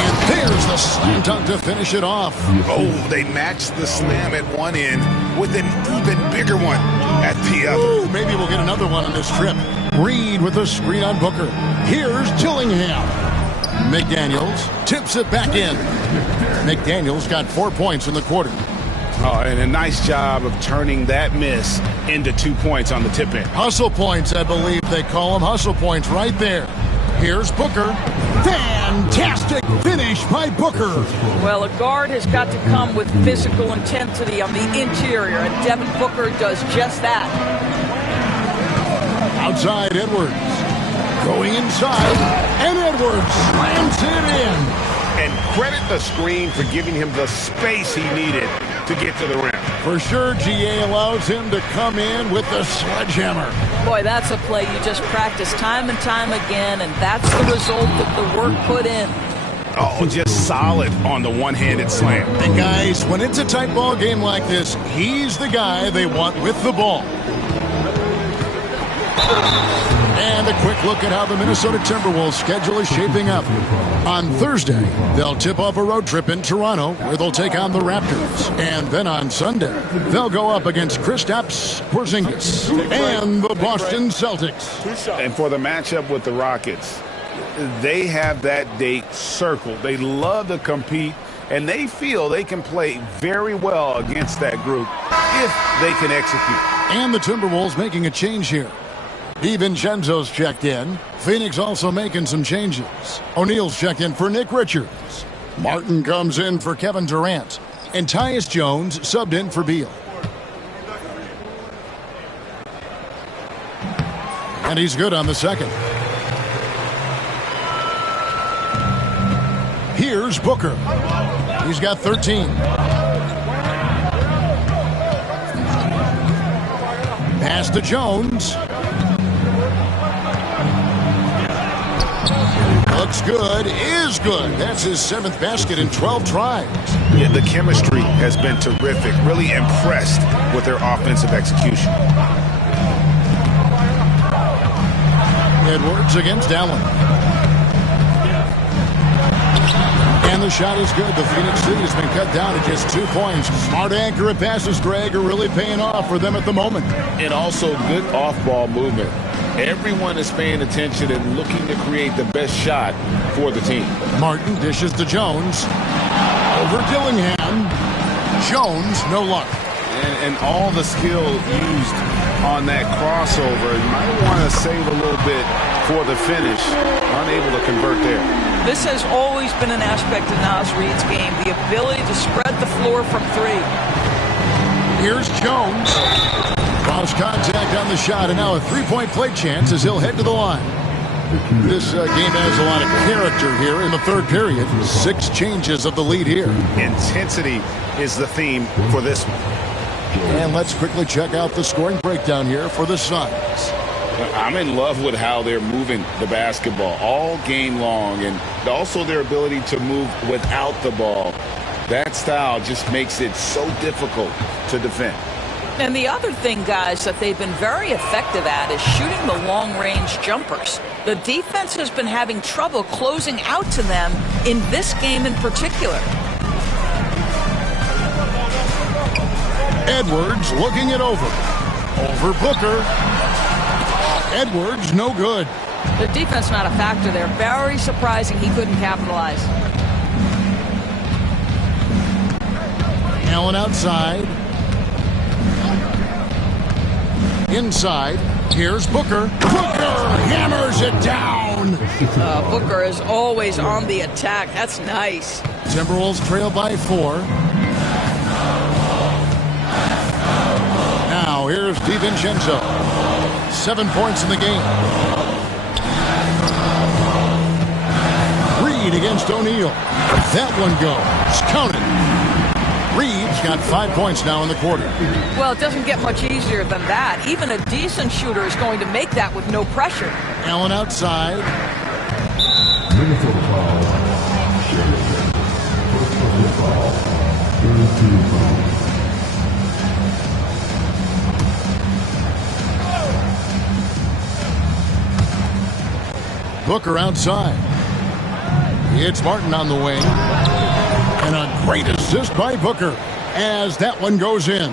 And there's the slam dunk to finish it off. Oh, they matched the slam at one end with an even bigger one at the other. Ooh, maybe we'll get another one on this trip. Reed with a screen on Booker. Here's Dillingham. McDaniels tips it back in. McDaniels got 4 points in the quarter. Oh, and a nice job of turning that miss into 2 points on the tip in. Hustle points, I believe they call them. Hustle points right there. Here's Booker. Fantastic finish by Booker. Well, a guard has got to come with physical intensity on the interior, and Devin Booker does just that. Outside, Edwards. Going inside, and Edwards slams it in. And credit the screen for giving him the space he needed to get to the rim. For sure, GA allows him to come in with the sledgehammer. Boy, that's a play you just practice time and time again, and that's the result of the work put in. Oh, just solid on the one-handed slam. And guys, when it's a tight ball game like this, he's the guy they want with the ball. And a quick look at how the Minnesota Timberwolves schedule is shaping up. On Thursday, they'll tip off a road trip in Toronto where they'll take on the Raptors. And then on Sunday, they'll go up against Kristaps Porzingis and the Boston Celtics. And for the matchup with the Rockets, they have that date circled. They love to compete, and they feel they can play very well against that group if they can execute. And the Timberwolves making a change here. DiVincenzo's checked in. Phoenix also making some changes. O'Neal's checked in for Nick Richards. Martin comes in for Kevin Durant. And Tyus Jones subbed in for Beal. And he's good on the second. Here's Booker. He's got 13. Pass to Jones. Looks good, is good. That's his 7th basket in 12 tries. Yeah, the chemistry has been terrific. Really impressed with their offensive execution. Edwards against Allen. And the shot is good. The Phoenix lead has been cut down to just 2 points. Smart accurate passes, Greg, are really paying off for them at the moment. And also good off-ball movement. Everyone is paying attention and looking to create the best shot for the team. Martin dishes to Jones. Over Dillingham. Jones, no luck. And all the skill used on that crossover. You might want to save a little bit for the finish. Unable to convert there. This has always been an aspect of Naz Reid's game, the ability to spread the floor from 3. Here's Jones. Cross contact on the shot, and now a three-point play chance as he'll head to the line. This game has a lot of character here in the third period. 6 changes of the lead here. Intensity is the theme for this one. And let's quickly check out the scoring breakdown here for the Suns. I'm in love with how they're moving the basketball all game long, and also their ability to move without the ball. That style just makes it so difficult to defend. And the other thing, guys, that they've been very effective at is shooting the long-range jumpers. The defense has been having trouble closing out to them in this game in particular. Edwards looking it over. Over Booker. Edwards, no good. The defense not a factor there. Very surprising he couldn't capitalize. Allen outside. Inside, here's Booker. Booker hammers it down. Booker is always on the attack. That's nice. Timberwolves trail by 4. Now here's DiVincenzo. 7 points in the game. Reed against O'Neal. That one goes. Counted. Reed's got 5 points now in the quarter. Well, it doesn't get much easier than that. Even a decent shooter is going to make that with no pressure. Allen outside. Minnesota foul. Personal foul. 32 foul. Booker outside. It's Martin on the wing. And a great assist by Booker as that one goes in.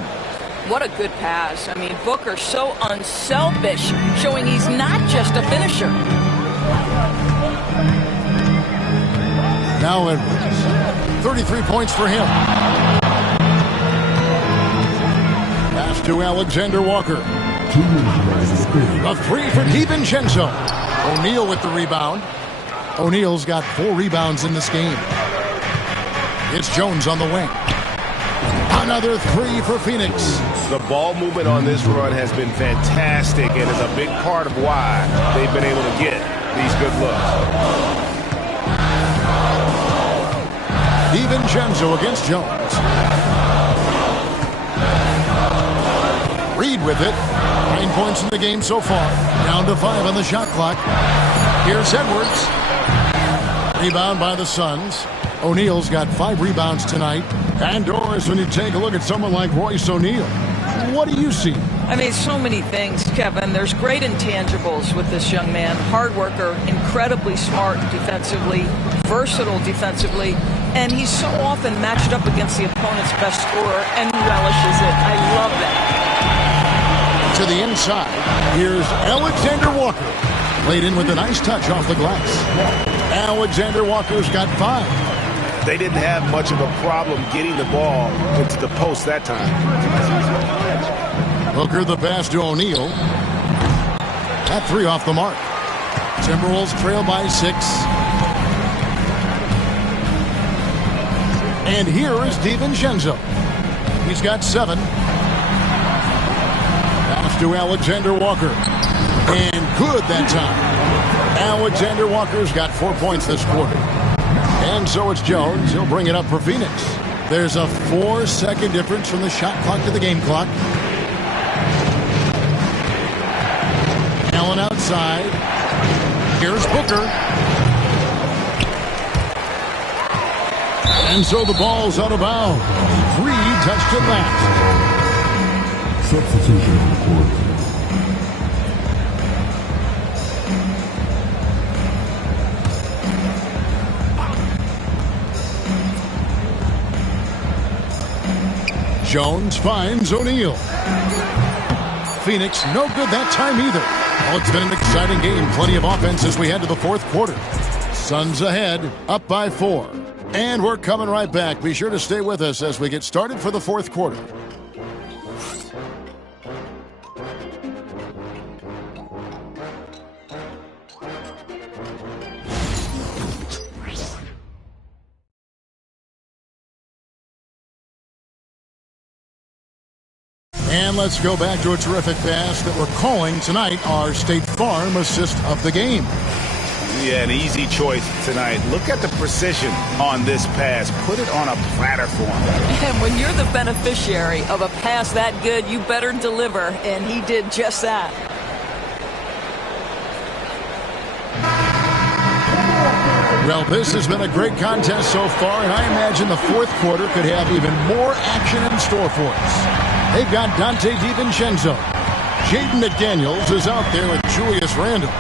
What a good pass. I mean, Booker so unselfish, showing he's not just a finisher. Now Edwards. 33 points for him. Pass to Alexander Walker. A 3 for DiVincenzo. O'Neal with the rebound. O'Neal's got 4 rebounds in this game. It's Jones on the wing. Another 3 for Phoenix. The ball movement on this run has been fantastic and is a big part of why they've been able to get these good looks. DiVincenzo against Jones. Reed with it. 9 points in the game so far. Down to 5 on the shot clock. Here's Edwards. Rebound by the Suns. O'Neal's got 5 rebounds tonight. And Doris, when you take a look at someone like Royce O'Neal, what do you see? I mean, so many things, Kevin. There's great intangibles with this young man. Hard worker, incredibly smart defensively, versatile defensively, and he's so often matched up against the opponent's best scorer and relishes it. I love that. To the inside, here's Alexander Walker. Laid in with a nice touch off the glass. Alexander Walker's got 5. They didn't have much of a problem getting the ball into the post that time. Booker the pass to O'Neal. That 3 off the mark. Timberwolves trail by 6. And here is DiVincenzo. He's got 7. Pass to Alexander Walker. And good that time. Alexander Walker's got 4 points this quarter. And so it's Jones. He'll bring it up for Phoenix. There's a 4-second difference from the shot clock to the game clock. Allen outside. Here's Booker. And so the ball's out of bounds. Reed touched it last. Substitution on the court. Jones finds O'Neal. Phoenix no good that time either. Well, it's been an exciting game. Plenty of offense as we head to the 4th quarter. Suns ahead, up by 4. And we're coming right back. Be sure to stay with us as we get started for the 4th quarter. And let's go back to a terrific pass that we're calling tonight our State Farm assist of the game. Yeah, an easy choice tonight. Look at the precision on this pass. Put it on a platter for him. And when you're the beneficiary of a pass that good, you better deliver, and he did just that. Well, this has been a great contest so far, and I imagine the 4th quarter could have even more action in store for us. They've got Dante DiVincenzo. Jaden McDaniels is out there with Julius Randle.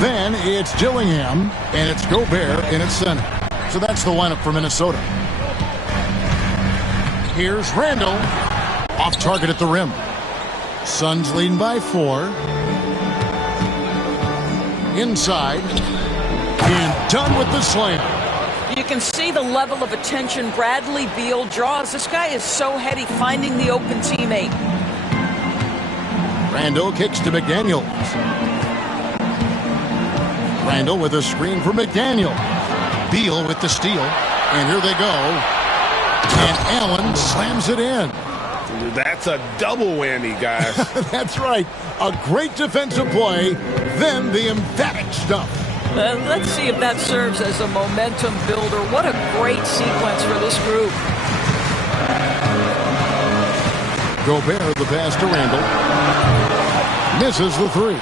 Then it's Dillingham, and it's Gobert in its center. So that's the lineup for Minnesota. Here's Randle. Off target at the rim. Suns leading by 4. Inside. And done with the slam. You can see the level of attention Bradley Beal draws. This guy is so heady finding the open teammate. Randall kicks to McDaniels. Randall with a screen for McDaniel. Beal with the steal. And here they go. And Allen slams it in. That's a double whammy, guys. That's right. A great defensive play, then the emphatic stuff. Let's see if that serves as a momentum builder. What a great sequence for this group. Gobert, the pass to Randall. Misses the three.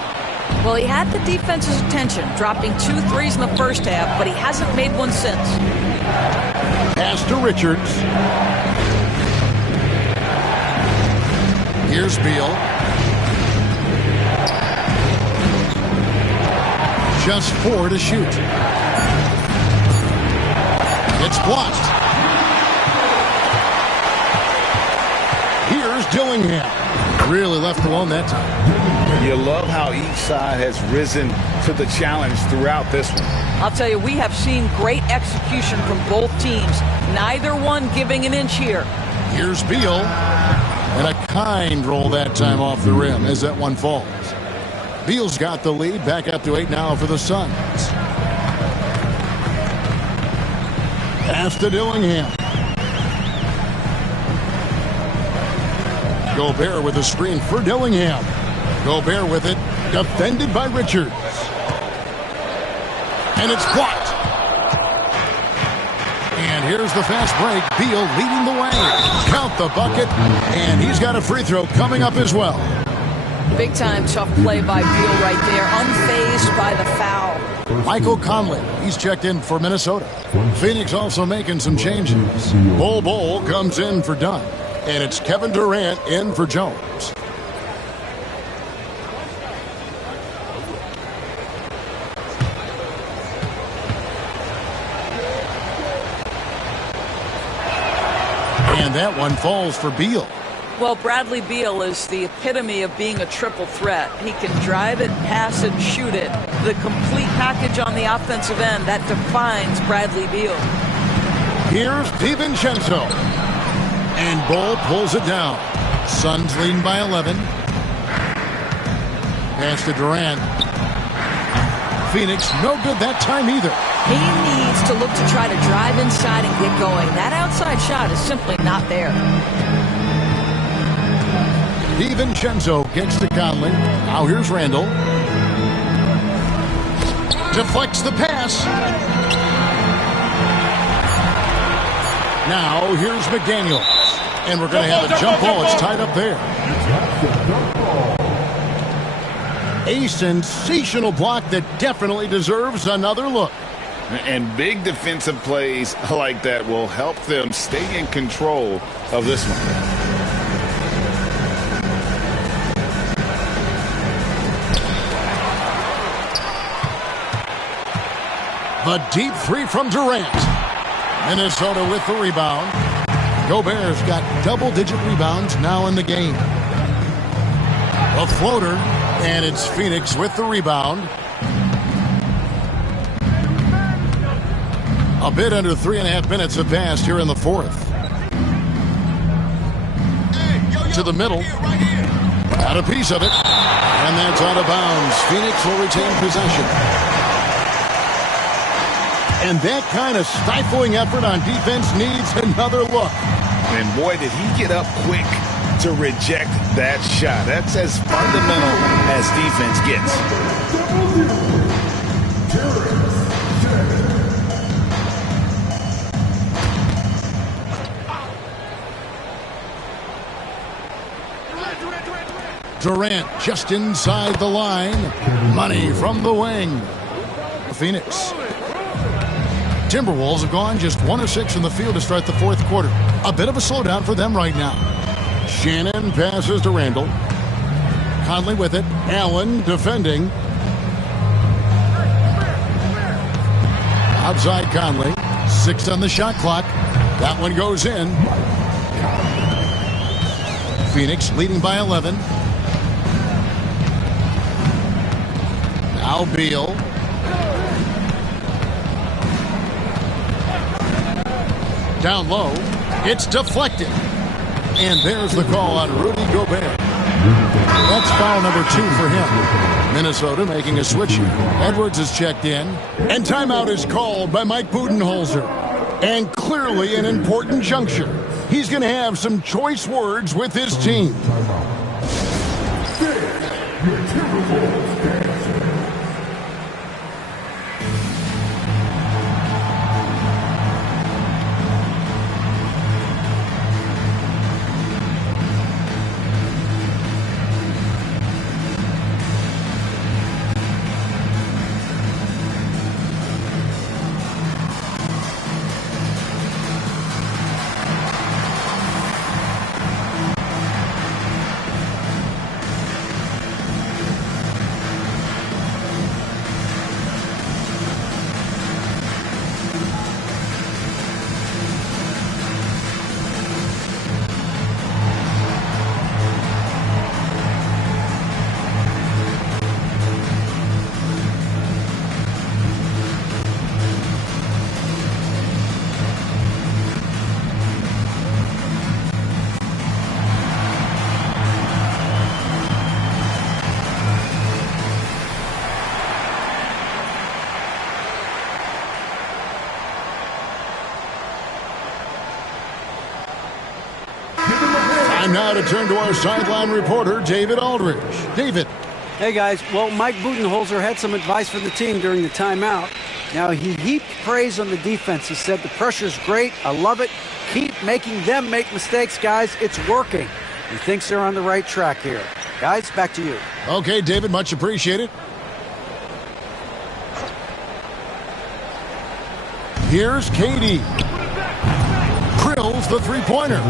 Well, he had the defense's attention, dropping 2 threes in the first half, but he hasn't made one since. Pass to Richards. Here's Beal. Just 4 to shoot. It's blocked. Here's Dillingham. Really left alone that time. You love how each side has risen to the challenge throughout this one. I'll tell you, we have seen great execution from both teams. Neither one giving an inch here. Here's Beal. And a kind roll that time off the rim as that one falls. Beal's got the lead. Back up to 8 now for the Suns. Pass to Dillingham. Gobert with a screen for Dillingham. Gobert with it. Defended by Richards. And it's blocked. And here's the fast break. Beal leading the way. Count the bucket. And he's got a free throw coming up as well. Big time tough play by Beal right there. Unfazed by the foul. Michael Conley. He's checked in for Minnesota. Phoenix also making some changes. Bol comes in for Dunn. And it's Kevin Durant in for Jones. And that one falls for Beal. Well, Bradley Beal is the epitome of being a triple threat. He can drive it, pass it, shoot it. The complete package on the offensive end, that defines Bradley Beal. Here's DiVincenzo. And Bol pulls it down. Suns leading by 11. Pass to Durant. Phoenix no good that time either. He needs to look to try to drive inside and get going. That outside shot is simply not there. DiVincenzo gets to Conley. Now here's Randall. Deflects the pass. Now here's McDaniel. And we're going to have a jump ball. It's tied up there. A sensational block that definitely deserves another look. And big defensive plays like that will help them stay in control of this one. The deep three from Durant. Minnesota with the rebound. Gobert's got double-digit rebounds now in the game. A floater, and it's Phoenix with the rebound. A bit under 3.5 minutes have passed here in the fourth. To the middle. Got a piece of it. And that's out of bounds. Phoenix will retain possession. And that kind of stifling effort on defense needs another look. And boy, did he get up quick to reject that shot. That's as fundamental as defense gets. Durant just inside the line. Money from the wing. Phoenix. Timberwolves have gone just 1 of 6 in the field to start the fourth quarter. A bit of a slowdown for them right now. Shannon passes to Randall. Conley with it. Allen defending. Outside Conley. 6 on the shot clock. That one goes in. Phoenix leading by 11. Now Beal. Down low. It's deflected. And there's the call on Rudy Gobert. That's foul number 2 for him. Minnesota making a switch here. Edwards is checked in. And timeout is called by Mike Budenholzer. And clearly an important juncture. He's going to have some choice words with his team. Time now to turn to our sideline reporter, David Aldridge. David. Hey, guys. Well, Mike Budenholzer had some advice for the team during the timeout. Now, he heaped praise on the defense. He said, the pressure's great. I love it. Keep making them make mistakes, guys. It's working. He thinks they're on the right track here. Guys, back to you. Okay, David, much appreciated. Here's KD. Drills the three-pointer.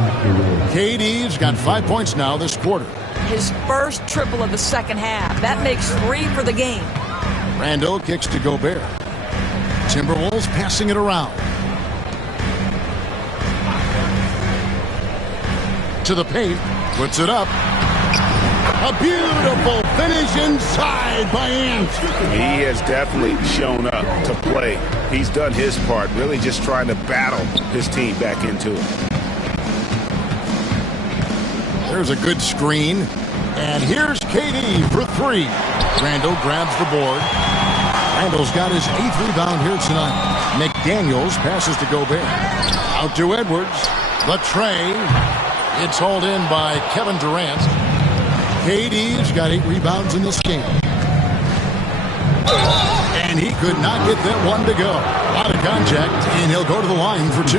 KD's got 5 points now this quarter. His first triple of the second half. That makes 3 for the game. Randall kicks to Gobert. Timberwolves passing it around. To the paint. Puts it up. A beautiful finish inside by Ant. He has definitely shown up to play. He's done his part, really just trying to battle his team back into it. There's a good screen. And here's KD for 3. Randall grabs the board. Randall's got his 8th rebound here tonight. McDaniels passes to Gobert. Out to Edwards. The tray. It's hauled in by Kevin Durant. KD's got 8 rebounds in this game. And he could not get that one to go. Out of contact, and he'll go to the line for 2.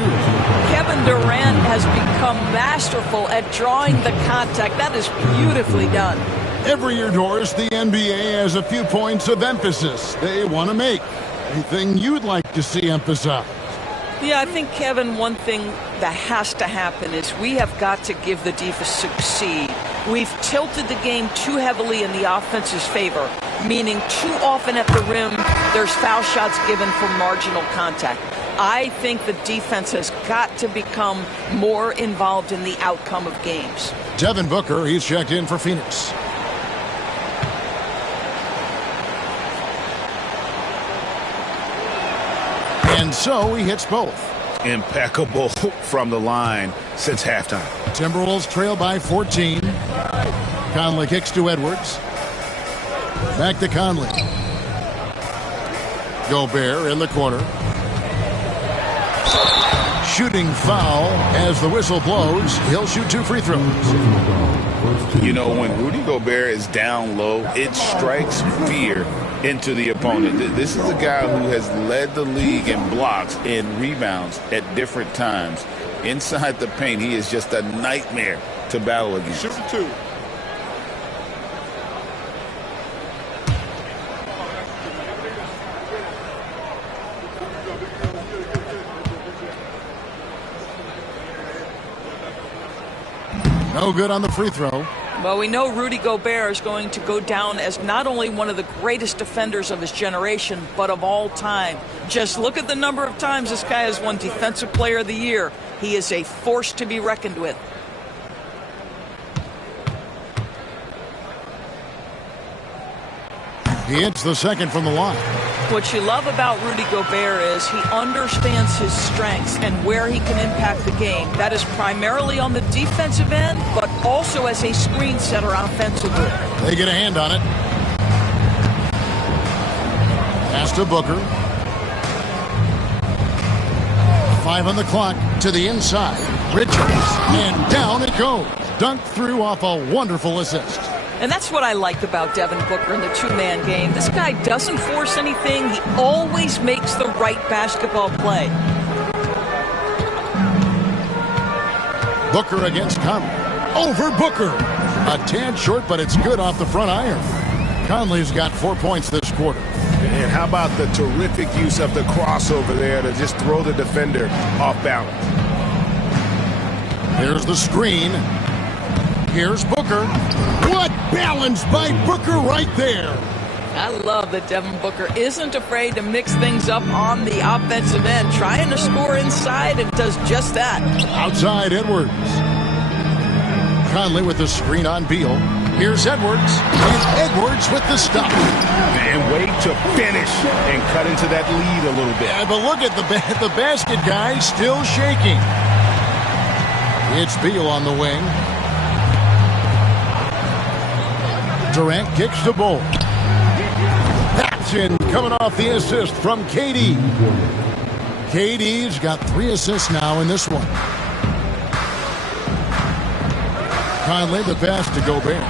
Kevin Durant has become masterful at drawing the contact. That is beautifully done. Every year, Doris, the NBA has a few points of emphasis they want to make. Anything you'd like to see emphasized? Yeah, I think, Kevin, one thing that has to happen is we have got to give the defense succeed. We've tilted the game too heavily in the offense's favor, meaning too often at the rim, there's foul shots given for marginal contact. I think the defense has got to become more involved in the outcome of games. Devin Booker, he's checked in for Phoenix. And so he hits both. Impeccable from the line since halftime. Timberwolves trail by 14. Conley kicks to Edwards. Back to Conley. Gobert in the corner. Shooting foul as the whistle blows. He'll shoot 2 free throws. You know, when Rudy Gobert is down low, it strikes fear into the opponent. This is a guy who has led the league in blocks and rebounds at different times. Inside the paint, he is just a nightmare to battle against. Shoot 2. No good on the free throw. Well, we know Rudy Gobert is going to go down as not only one of the greatest defenders of his generation, but of all time. Just look at the number of times this guy has won Defensive Player of the Year. He is a force to be reckoned with. He hits the second from the line. What you love about Rudy Gobert is he understands his strengths and where he can impact the game. That is primarily on the defensive end, but also as a screen setter offensively. They get a hand on it. Pass to Booker. 5 on the clock to the inside. Richards. And down it goes. Dunked through off a wonderful assist. And that's what I like about Devin Booker in the two-man game. This guy doesn't force anything. He always makes the right basketball play. Booker against Conley. Over Booker. A tad short, but it's good off the front iron. Conley's got 4 points this quarter. And how about the terrific use of the crossover there to just throw the defender off balance? Here's the screen. Here's Booker. What balance by Booker right there. I love that Devin Booker isn't afraid to mix things up on the offensive end, trying to score inside, and does just that. Outside Edwards. Conley with the screen on Beal. Here's Edwards. And Edwards with the stop. And wait to finish and cut into that lead a little bit. Yeah, but look at the basket guy still shaking. It's Beal on the wing. Durant kicks the ball. That's in, coming off the assist from KD. KD's got 3 assists now in this one. Conley the pass to Gobert.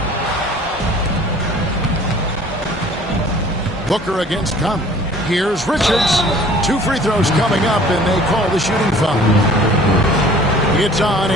Booker against Conley. Here's Richards. 2 free throws coming up, and they call the shooting foul. It's on.